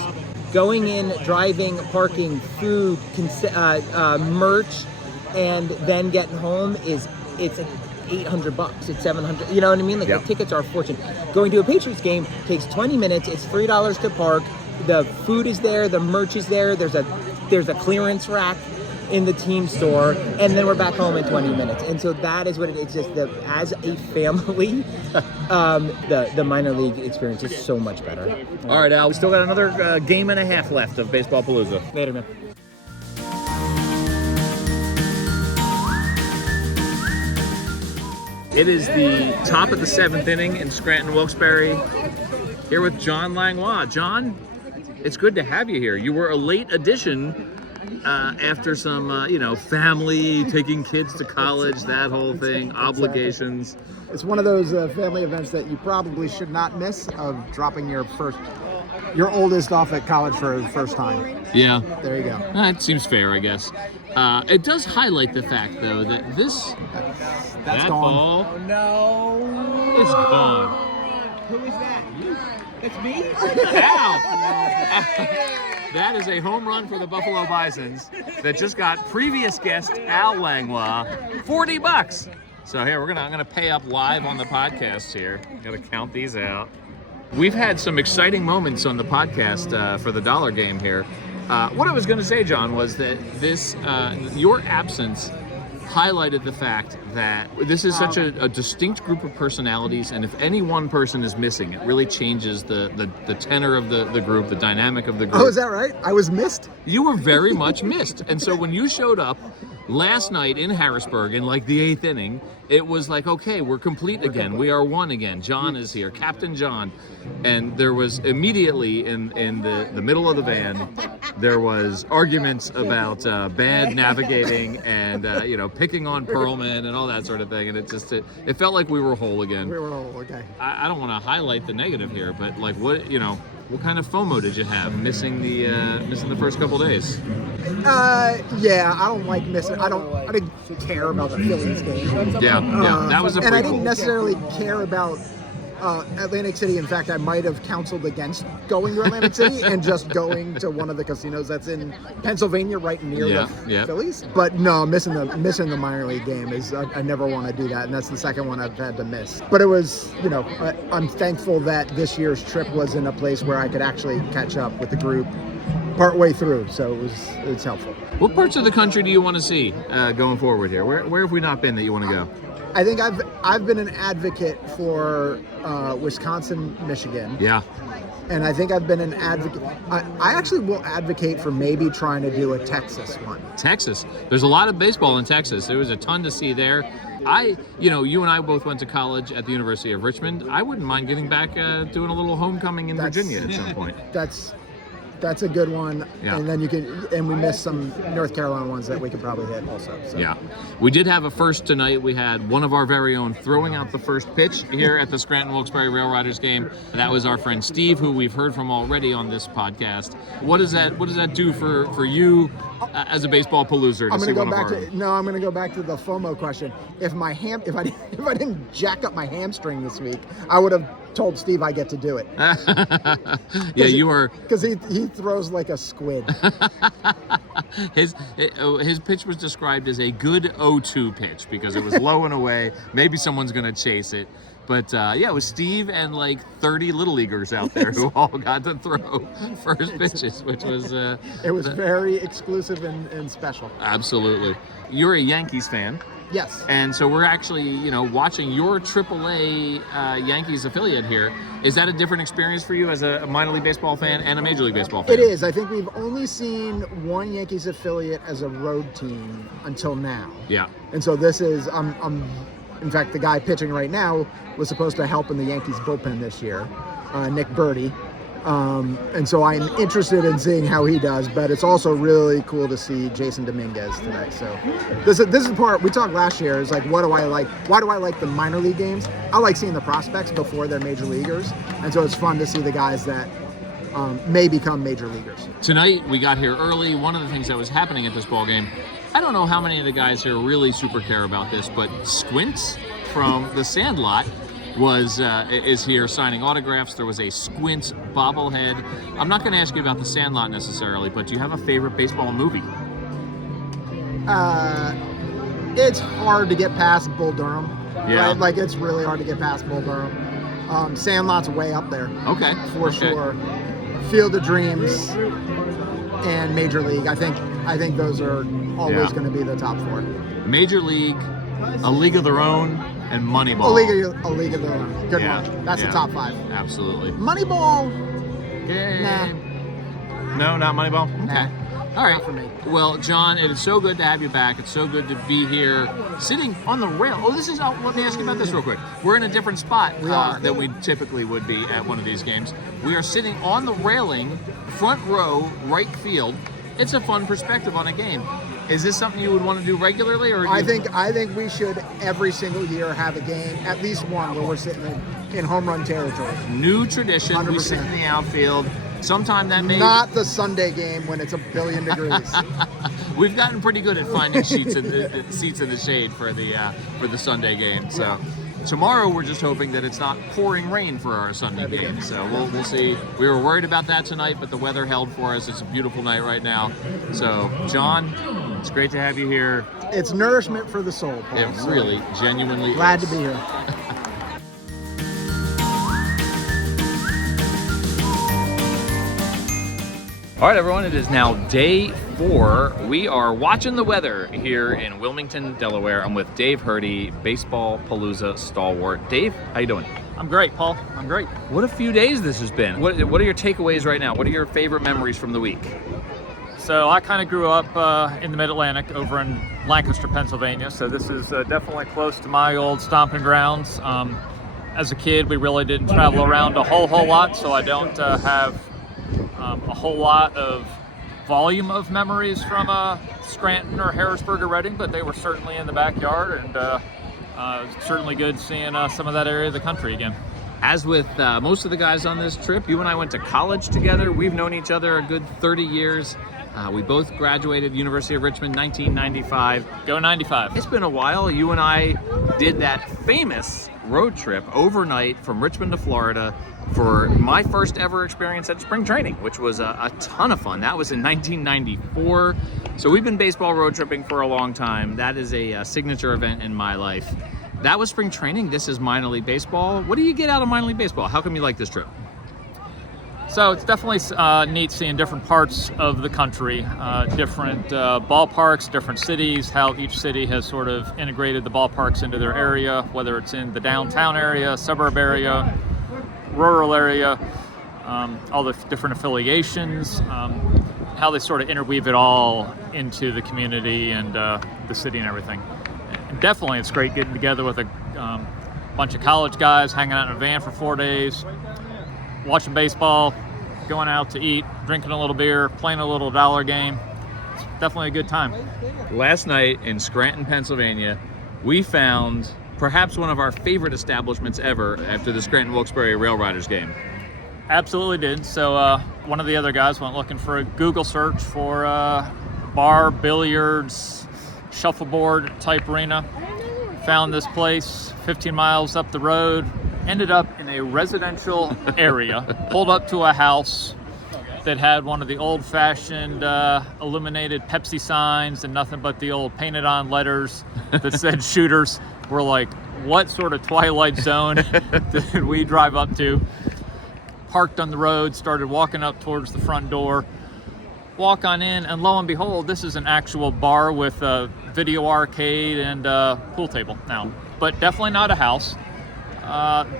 Going in, driving, parking, food, merch, and then getting home it's $800. It's $700. You know what I mean? Like Yep. the tickets are a fortune. Going to a Patriots game takes 20 minutes. It's $3 to park. The food is there. The merch is there. There's a clearance rack in the team store, and then we're back home in 20 minutes. And so that is what it is. Just as a family, the minor league experience is so much better. All right, Al, we still got another game and a half left of Baseballpalooza. Later, man. It is the top of the 7th inning in Scranton-Wilkes-Barre. Here with John Langlois. John, it's good to have you here. You were a late addition after some, family, taking kids to college, that whole thing, obligations. It's one of those family events that you probably should not miss, of dropping your oldest off at college for the first time. Yeah. There you go. That seems fair, I guess. It does highlight the fact, though, that that gone. ball Oh, no. is gone. Who is that? That's me? Al! That is a home run for the Buffalo Bisons that just got previous guest Al Langlois $40. So here, I'm gonna pay up live on the podcast here. Gotta count these out. We've had some exciting moments on the podcast for the dollar game here. What I was gonna say, John, was that your absence highlighted the fact that this is such a distinct group of personalities, and if any one person is missing, it really changes the tenor of the group, the dynamic of the group. Oh, is that right? I was missed? You were very much missed. And so when you showed up last night in Harrisburg in like the 8th inning, it was like, okay, we're complete again. We are one again. John is here, Captain John. And there was immediately in the middle of the van, there was arguments about bad navigating and picking on Pearlman and all that sort of thing. And it felt like we were whole again. We were whole, okay. I don't want to highlight the negative here, but like what kind of FOMO did you have missing the first couple days? Yeah, I don't like missing. I didn't care about the Phillies game. Yeah, that was a and I prequel. didn't necessarily care about Atlantic City. In fact, I might have counseled against going to Atlantic City and just going to one of the casinos that's in Pennsylvania, right near the Phillies. But no, missing the minor league game is I never want to do that, and that's the second one I've had to miss. But it was, I'm thankful that this year's trip was in a place where I could actually catch up with the group partway through, so it's helpful. What parts of the country do you want to see going forward here? Where have we not been that you want to go? I think I've been an advocate for Wisconsin, Michigan. Yeah. And I think I've been an advocate. I actually will advocate for maybe trying to do a Texas one. Texas. There's a lot of baseball in Texas. There was a ton to see there. You and I both went to college at the University of Richmond. I wouldn't mind getting back doing a little homecoming in Virginia at some point. That's a good one. Yeah. And then we missed some North Carolina ones that we could probably hit also. So. Yeah. We did have a first tonight. We had one of our very own throwing out the first pitch here at the Scranton-Wilkes-Barre Rail Riders game. That was our friend Steve, who we've heard from already on this podcast. What does that do for you as a baseball paloozer? I'm going to go back to the FOMO question. If I didn't jack up my hamstring this week, I would have told Steve I get to do it. Yeah, you were, because he throws like a squid. His pitch was described as a good 0-2 pitch because it was low and away. Maybe someone's going to chase it. But it was Steve and like 30 little leaguers out there who all got to throw first pitches, which was it was very exclusive and special. Absolutely. You're a Yankees fan. Yes. And so we're actually, watching your AAA Yankees affiliate here. Is that a different experience for you as a minor league baseball fan and a major league baseball fan? It is. I think we've only seen one Yankees affiliate as a road team until now. Yeah. And so this is, in fact, the guy pitching right now was supposed to help in the Yankees bullpen this year, Nick Birdie. And so I'm interested in seeing how he does, but it's also really cool to see Jason Dominguez today. So this is the part we talked last year is like, what do I like? Why do I like the minor league games? I like seeing the prospects before they're major leaguers. And so it's fun to see the guys that may become major leaguers. Tonight we got here early. One of the things that was happening at this ball game, I don't know how many of the guys here really super care about this, but Squints from the Sandlot is here signing autographs. There was a Squints bobblehead. I'm not going to ask you about the Sandlot necessarily, but do you have a favorite baseball movie? It's hard to get past Bull Durham. Yeah. Right? Like it's really hard to get past Bull Durham. Sandlot's way up there. Okay. For sure. Field of Dreams and Major League. I think those are always going to be the top 4. Major League, A League of Their Own, and Moneyball. A League of Their Own. Good one. That's the top 5. Absolutely. Moneyball. Nah. No, not Moneyball? Okay. All right. Not for me. Well, John, it is so good to have you back. It's so good to be here sitting on the rail. Oh, this is, let me ask you about this real quick. We're in a different spot than we typically would be at one of these games. We are sitting on the railing, front row, right field. It's a fun perspective on a game. Is this something you would want to do regularly? Or I think we should every single year have a game, at least one, where we're sitting in home run territory. New tradition. 100%. We sit in the outfield. Sometime that may not the Sunday game when it's a billion degrees. We've gotten pretty good at finding seats in the shade for the Sunday game. So tomorrow we're just hoping that it's not pouring rain for our Sunday game. So we'll see. We were worried about that tonight, but the weather held for us. It's a beautiful night right now. So John, it's great to have you here. It's nourishment for the soul, Paul. It really, genuinely glad is. to be here. All right, everyone, it is now day 4. We are watching the weather here in Wilmington, Delaware. I'm with Dave Hirte, Baseballpalooza stalwart. Dave, how you doing? I'm great, Paul. I'm great. What a few days this has been. What are your takeaways right now? What are your favorite memories from the week? So I kind of grew up in the Mid-Atlantic over in Lancaster, Pennsylvania. So this is definitely close to my old stomping grounds. As a kid, we really didn't travel around a whole lot, so I don't have a whole lot of volume of memories from Scranton or Harrisburg or Reading, but they were certainly in the backyard, and certainly good seeing some of that area of the country again. As with most of the guys on this trip, you and I went to college together. We've known each other a good 30 years. We both graduated University of Richmond 1995. Go 95. It's been a while. You and I did that famous road trip overnight from Richmond to Florida for my first ever experience at spring training, which was a ton of fun. That was in 1994. So we've been baseball road tripping for a long time. That is a signature event in my life. That was spring training. This is minor league baseball. What do you get out of minor league baseball? How come you like this trip? So it's definitely neat seeing different parts of the country, different ballparks, different cities, how each city has sort of integrated the ballparks into their area, whether it's in the downtown area, suburb area, rural area, all the different affiliations, how they sort of interweave it all into the community and the city and everything. And definitely it's great getting together with a bunch of college guys, hanging out in a van for 4 days, watching baseball, going out to eat, drinking a little beer, playing a little dollar game. It's definitely a good time. Last night in Scranton, Pennsylvania, we found perhaps one of our favorite establishments ever after the Scranton-Wilkes-Barre Rail Riders game. Absolutely did. So one of the other guys went looking for a Google search for bar, billiards, shuffleboard type arena. Found this place 15 miles up the road. Ended up in a residential area, pulled up to a house that had one of the old-fashioned illuminated Pepsi signs and nothing but the old painted-on letters that said shooters. We're like, what sort of Twilight Zone did we drive up to? Parked on the road, started walking up towards the front door. Walk on in, and lo and behold, this is an actual bar with a video arcade and a pool table now, but definitely not a house.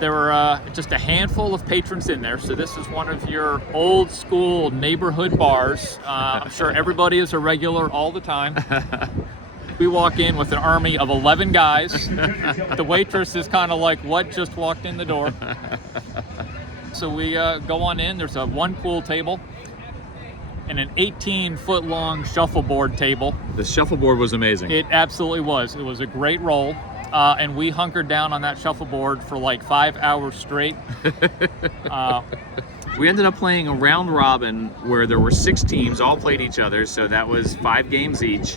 There were just a handful of patrons in there, so this is one of your old school neighborhood bars. I'm sure everybody is a regular all the time. We walk in with an army of 11 guys. The waitress is kind of like, what just walked in the door? So we go on in. There's one pool table and an 18-foot long shuffleboard table. The shuffleboard was amazing. It absolutely was. It was a great roll. And we hunkered down on that shuffleboard for like 5 hours straight. We ended up playing a round robin where there were 6 teams, all played each other, so that was 5 games each.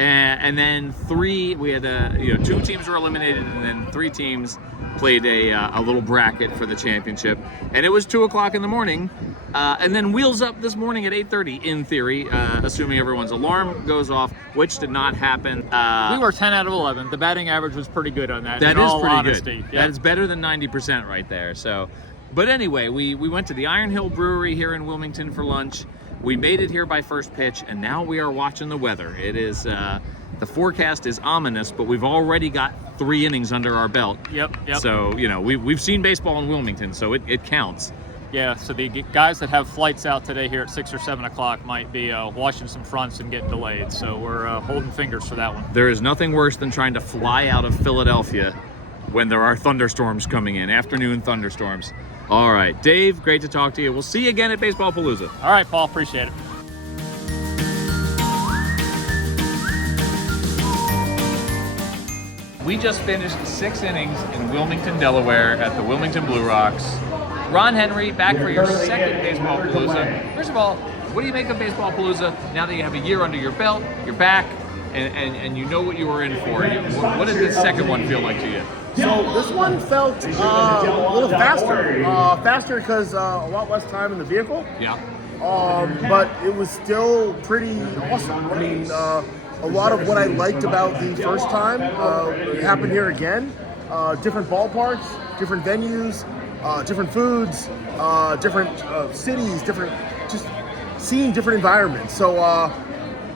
And then we had 2 teams were eliminated, and then 3 teams played a little bracket for the championship. And it was 2 o'clock in the morning. And then Wheels Up this morning at 8:30, in theory, assuming everyone's alarm goes off, which did not happen. We were 10 out of 11. The batting average was pretty good on that. That is pretty honesty. good. Yeah. That is better than 90% right there. So, but anyway, we went to the Iron Hill Brewery here in Wilmington for lunch. We made it here by first pitch, and now we are watching the weather. It is the forecast is ominous, but we've already got 3 innings under our belt. Yep. So we've seen baseball in Wilmington, so it counts. Yeah, so the guys that have flights out today here at 6 or 7 o'clock might be washing some fronts and getting delayed. So we're holding fingers for that one. There is nothing worse than trying to fly out of Philadelphia when there are thunderstorms coming in, afternoon thunderstorms. All right, Dave, great to talk to you. We'll see you again at Baseballpalooza. All right, Paul, appreciate it. We just finished 6 innings in Wilmington, Delaware at the Wilmington Blue Rocks. Ron Henry, back for your second Baseballpalooza. First of all, what do you make of Baseballpalooza now that you have a year under your belt, you're back, and you know what you were in for? What did the second one feel like to you? So this one felt a little faster. Faster because a lot less time in the vehicle. Yeah. But it was still pretty awesome. I mean, a lot of what I liked about the first time happened here again. Different ballparks, different venues, different foods, different cities, just seeing different environments. So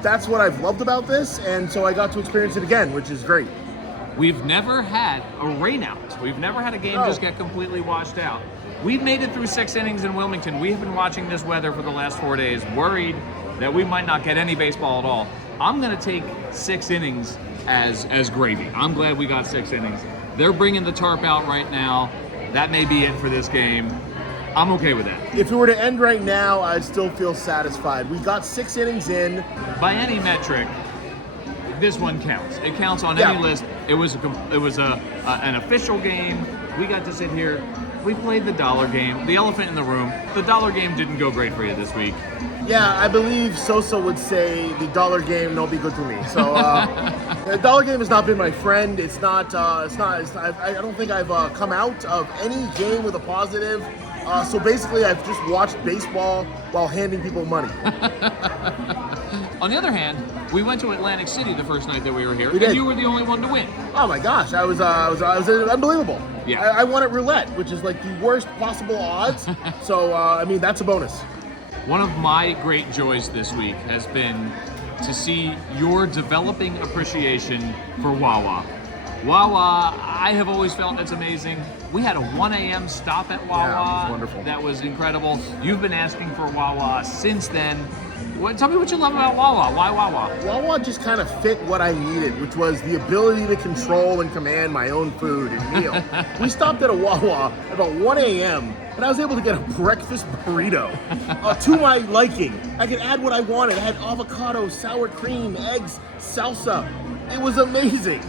that's what I've loved about this, and so I got to experience it again, which is great. We've never had a rainout. We've never had a game just get completely washed out. We've made it through 6 innings in Wilmington. We have been watching this weather for the last 4 days, worried that we might not get any baseball at all. I'm going to take 6 innings as gravy. I'm glad we got 6 innings. They're bringing the tarp out right now. That may be it for this game. I'm okay with that. If it were to end right now, I'd still feel satisfied. We got 6 innings in. By any metric, this one counts. It counts on any list. It was an official game. We got to sit here. We played the dollar game, the elephant in the room. The dollar game didn't go great for you this week. Yeah, I believe Sosa would say the dollar game no be good to me. So the dollar game has not been my friend. It's not. I don't think I've come out of any game with a positive. So basically, I've just watched baseball while handing people money. On the other hand, we went to Atlantic City the first night that we were here, We did. and you were the only one to win. Oh my gosh, I was unbelievable. Yeah. I won at roulette, which is like the worst possible odds. So I mean, that's a bonus. One of my great joys this week has been to see your developing appreciation for Wawa. Wawa, I have always felt it's amazing. We had a 1 a.m. stop at Wawa. Yeah, it was wonderful. That was incredible. You've been asking for Wawa since then. Tell me what you love about Wawa. Why Wawa? Wawa just kind of fit what I needed, which was the ability to control and command my own food and meal. We stopped at a Wawa at about 1 a.m. and I was able to get a breakfast burrito to my liking. I could add what I wanted. I had avocado, sour cream, eggs, salsa. It was amazing.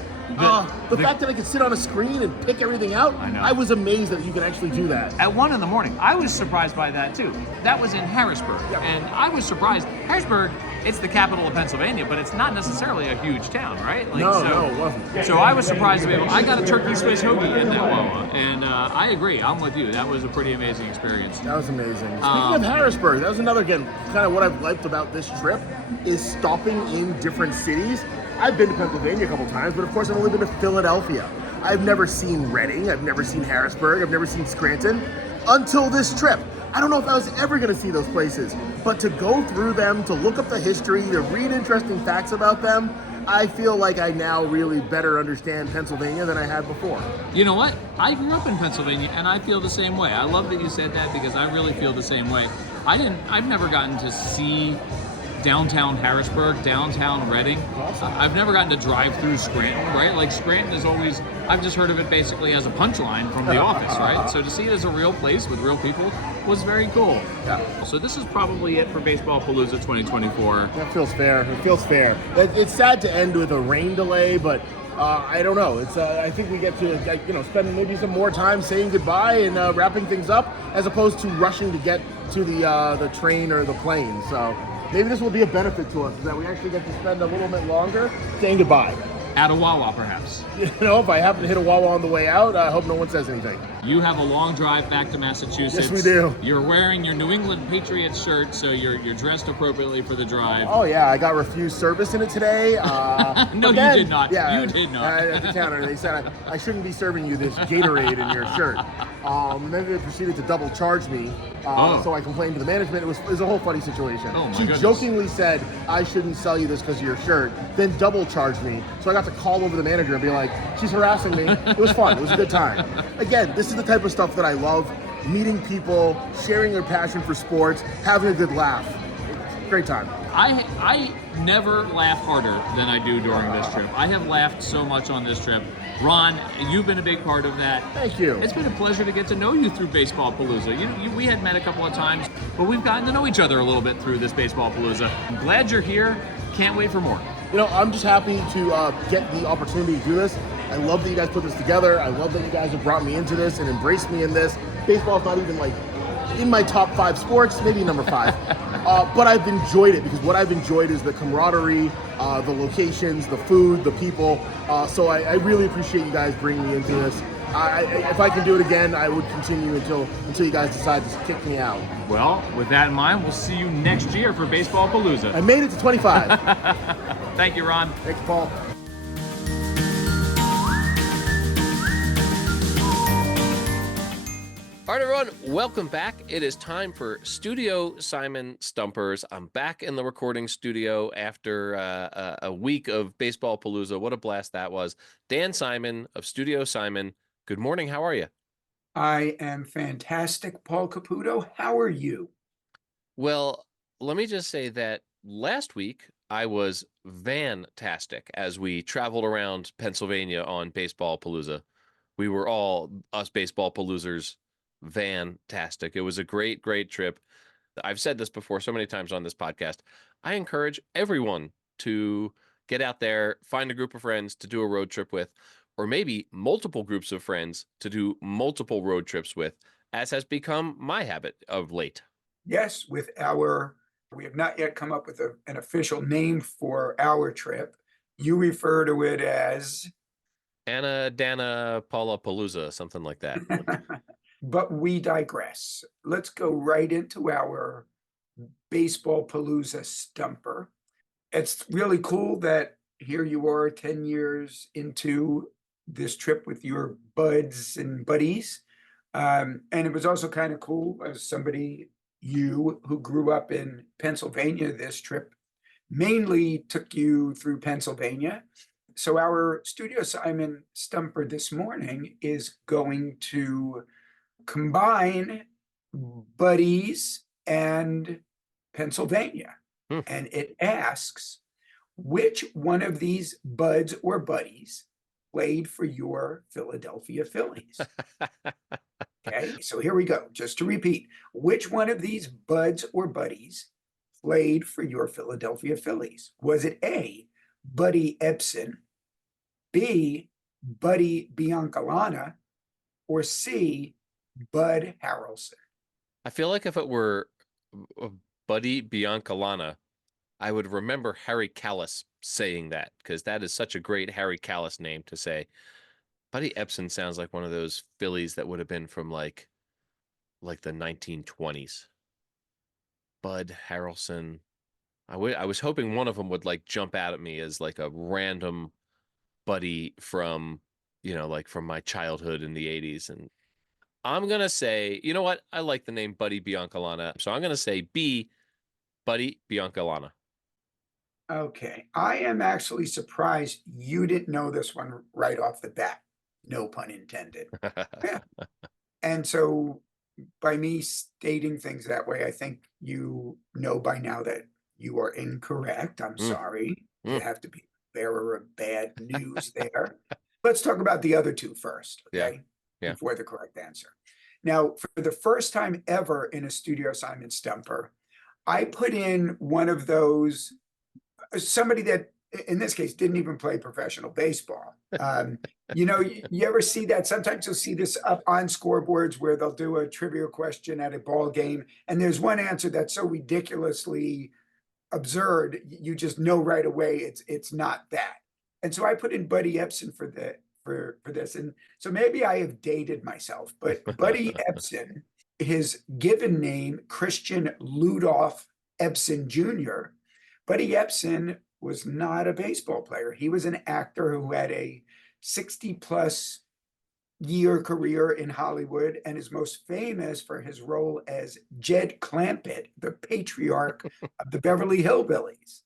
The fact that I could sit on a screen and pick everything out, I was amazed that you could actually do that. At 1 in the morning, I was surprised by that too. That was in Harrisburg, and I was surprised. Harrisburg, it's the capital of Pennsylvania, but it's not necessarily a huge town, right? No, it wasn't. So I was surprised to be able. I got a turkey Swiss hoagie at that Wawa, and I agree. I'm with you. That was a pretty amazing experience. That was amazing. Speaking of Harrisburg, that was another, again, kind of what I've liked about this trip is stopping in different cities. I've been to Pennsylvania a couple times, but of course I've only been to Philadelphia. I've never seen Reading, I've never seen Harrisburg, I've never seen Scranton until this trip. I don't know if I was ever gonna see those places, but to go through them, to look up the history, to read interesting facts about them, I feel like I now really better understand Pennsylvania than I had before. You know what? I grew up in Pennsylvania and I feel the same way. I love that you said that because I really feel the same way. I've never gotten to see downtown Harrisburg, downtown Reading. Awesome. I've never gotten to drive through Scranton, right? Like Scranton is always, I've just heard of it basically as a punchline from The Office, right? So to see it as a real place with real people was very cool. Yeah. So this is probably it for Baseballpalooza 2024. That feels fair. It feels fair. It's sad to end with a rain delay, but I don't know. It's I think we get to spend maybe some more time saying goodbye and wrapping things up, as opposed to rushing to get to the train or the plane. So maybe this will be a benefit to us, that we actually get to spend a little bit longer saying goodbye. At a Wawa, perhaps. You know, if I happen to hit a Wawa on the way out, I hope no one says anything. You have a long drive back to Massachusetts. Yes, we do. You're wearing your New England Patriots shirt, so you're dressed appropriately for the drive. Oh yeah, I got refused service in it today. No, you did not. Yeah, you did not. At the counter, they said I shouldn't be serving you this Gatorade in your shirt. And then they proceeded to double charge me. So I complained to the management. It was a whole funny situation. Oh my she goodness. jokingly said I shouldn't sell you this because of your shirt, then double charged me. So I got to call over the manager and be like, she's harassing me. It was fun. It was a good time. Again, this is the type of stuff that I love. Meeting people, sharing their passion for sports, having a good laugh. Great time. I never laugh harder than I do during this trip. I have laughed so much on this trip. Ron, you've been a big part of that. Thank you. It's been a pleasure to get to know you through Baseballpalooza. We had met a couple of times, but we've gotten to know each other a little bit through this Baseballpalooza. I'm glad you're here. Can't wait for more. You know, I'm just happy to get the opportunity to do this. I love that you guys put this together. I love that you guys have brought me into this and embraced me in this. Baseball's not even like in my top 5 sports, maybe number 5. But I've enjoyed it because what I've enjoyed is the camaraderie, the locations, the food, the people. So I really appreciate you guys bringing me into this. If I can do it again, I would continue until you guys decide to kick me out. Well, with that in mind, we'll see you next year for Baseballpalooza. I made it to 25. Thank you, Ron. Thanks, Paul. All right, everyone, welcome back. It is time for Studio Simon Stumpers. I'm back in the recording studio after a week of Baseballpalooza. What a blast that was. Dan Simon of Studio Simon. Good morning. How are you? I am fantastic, Paul Caputo. How are you? Well, let me just say that last week I was fantastic as we traveled around Pennsylvania on Baseballpalooza. We were all, us Baseballpaloozers, fantastic. It was a great, great trip. I've said this before so many times on this podcast. I encourage everyone to get out there, find a group of friends to do a road trip with, or maybe multiple groups of friends to do multiple road trips with, as has become my habit of late. Yes, we have not yet come up with an official name for our trip. You refer to it as Anna Dana Paula Palooza, something like that. But we digress. Let's go right into our Baseballpalooza Stumper. It's really cool that here you are 10 years into this trip with your buds and buddies. And it was also kind of cool as somebody, you who grew up in Pennsylvania, this trip mainly took you through Pennsylvania. So our Studio Simon Stumper this morning is going to combine buddies and Pennsylvania. And it asks, which one of these buds or buddies played for your Philadelphia Phillies? Okay, so here we go. Just to repeat, which one of these buds or buddies played for your Philadelphia Phillies? Was it A, Buddy Ebsen, B, Buddy Biancalana, or C, Bud Harrelson? I feel like if it were Buddy Biancalana, I would remember Harry Callis saying that, because that is such a great Harry Callis name to say. Buddy Ebsen sounds like one of those Phillies that would have been from like the 1920s. Bud Harrelson. I was hoping one of them would like jump out at me as like a random buddy from, like from my childhood in the 80s. And I'm going to say, you know what? I like the name Buddy Biancalana. So I'm going to say B, Buddy Biancalana. Okay, I am actually surprised you didn't know this one right off the bat. No pun intended. Yeah. And so by me stating things that way, I think you know by now that you are incorrect. I'm sorry. You have to be bearer of bad news there. Let's talk about the other two first, okay? Yeah. Before the correct answer. Now, for the first time ever in a Studio Simon Stumper, I put in one of those, somebody that, in this case, didn't even play professional baseball. You ever see that? Sometimes you'll see this up on scoreboards where they'll do a trivia question at a ball game, and there's one answer that's so ridiculously absurd, you just know right away it's not that. And so I put in Buddy Ebsen for this. And so maybe I have dated myself, but Buddy Ebsen, his given name, Christian Ludolf Ebsen Jr., Buddy Ebsen was not a baseball player. He was an actor who had a 60+ year career in Hollywood and is most famous for his role as Jed Clampett, the patriarch of the Beverly Hillbillies.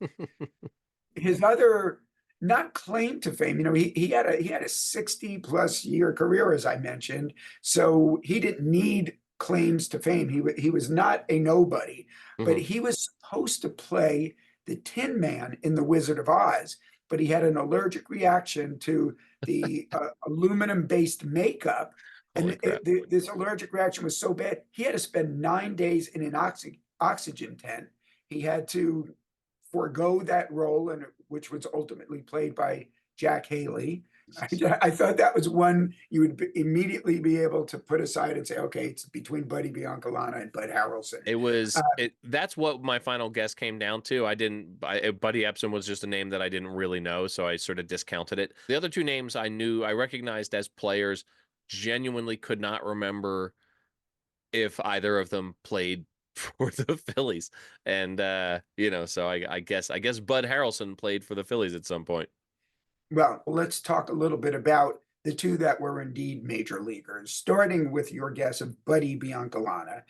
His other not claim to fame, he had a 60+ year career, as I mentioned, so he didn't need claims to fame. He was not a nobody, but he was supposed to play the Tin Man in The Wizard of Oz, but he had an allergic reaction to the aluminum-based makeup. And this allergic reaction was so bad, he had to spend 9 days in an oxygen tent. He had to forego that role, which was ultimately played by Jack Haley. I thought that was one you would immediately be able to put aside and say, okay, it's between Buddy Biancalana and Bud Harrelson. It was that's what my final guess came down to. Buddy Ebsen was just a name that I didn't really know, so I sort of discounted it. The other two names I recognized as players, genuinely could not remember if either of them played for the Phillies. And so I guess Bud Harrelson played for the Phillies at some point. Well, let's talk a little bit about the two that were indeed major leaguers, starting with your guess of Buddy Biancalana.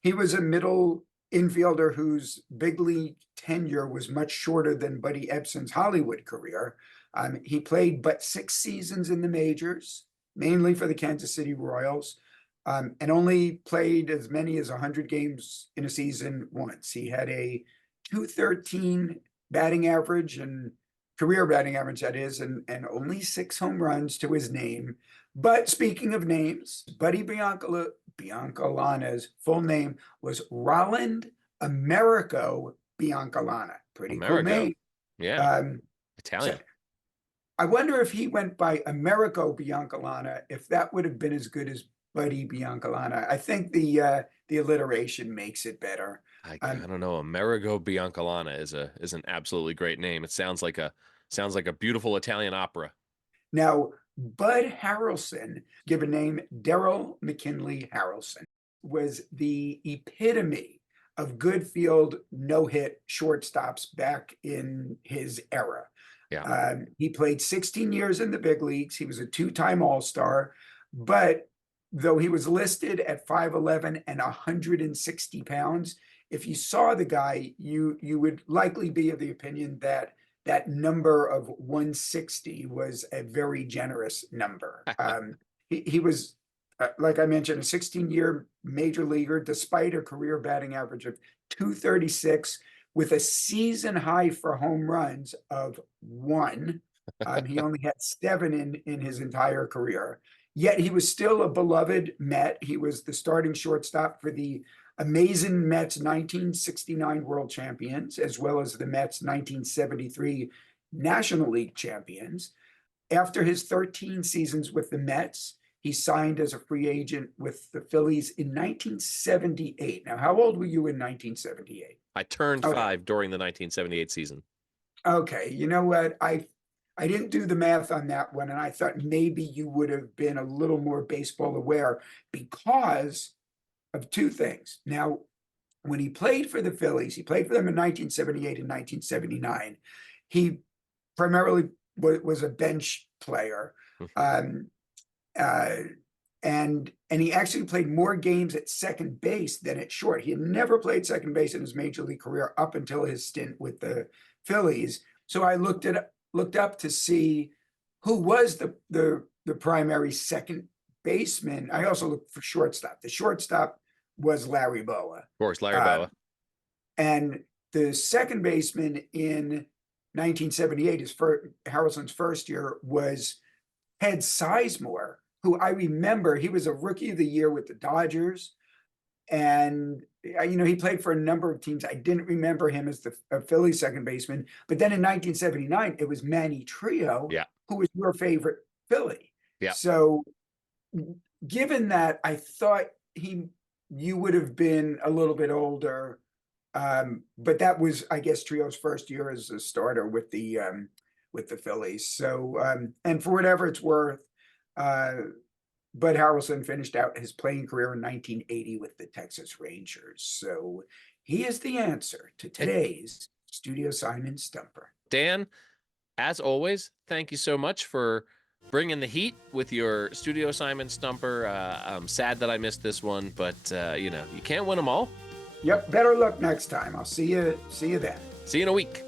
He was a middle infielder whose big league tenure was much shorter than Buddy Ebsen's Hollywood career. He played but 6 seasons in the majors, mainly for the Kansas City Royals, and only played as many as 100 games in a season once. He had a .213 batting average and career batting average, that is, and only 6 home runs to his name. But speaking of names, Buddy Biancalana's full name was Roland Americo Biancalana. Pretty cool name. Yeah. Italian. So I wonder if he went by Americo Biancalana, if that would have been as good as Buddy Biancalana. I think the alliteration makes it better. I don't know. Amerigo Biancalana is an absolutely great name. It sounds like a beautiful Italian opera. Now, Bud Harrelson, given name Darrell McKinley Harrelson, was the epitome of good field no-hit shortstops back in his era. Yeah. He played 16 years in the big leagues. He was a 2-time All-Star, but though he was listed at 5'11" and 160 pounds, if you saw the guy, you would likely be of the opinion that that number of 160 was a very generous number. He was, like I mentioned, a 16-year major leaguer, despite a career batting average of .236, with a season high for home runs of 1. He only had 7 in his entire career. Yet he was still a beloved Met. He was the starting shortstop for the amazing Mets 1969 World Champions, as well as the Mets 1973 National League Champions. After his 13 seasons with the Mets, he signed as a free agent with the Phillies in 1978. Now, how old were you in 1978? I turned 5 during the 1978 season. Okay, you know what? I didn't do the math on that one, and I thought maybe you would have been a little more baseball aware because of 2 things. Now, when he played for the Phillies, he played for them in 1978 and 1979. He primarily was a bench player, and he actually played more games at second base than at short. He had never played second base in his major league career up until his stint with the Phillies. So I looked up to see who was the primary second baseman. I also looked for shortstop. The shortstop was Larry Bowa. Of course, Larry Bowa. And the second baseman in 1978, Harrelson's first year, was Ted Sizemore, who I remember, he was a rookie of the year with the Dodgers. And, he played for a number of teams. I didn't remember him as the Phillies second baseman. But then in 1979, it was Manny Trio, who was your favorite Philly. Yeah. So given that, I thought you would have been a little bit older But that was, I guess, Trio's first year as a starter with the Phillies. So, and for whatever it's worth, Bud Harrelson finished out his playing career in 1980 with the Texas Rangers. So he is the answer to today's Studio Simon Stumper. Dan, as always, thank you so much for bringing the heat with your Studio Simon Stumper. I'm sad that I missed this one, but you know, you can't win them all. Yep, better luck next time. I'll see you then. See you in a week.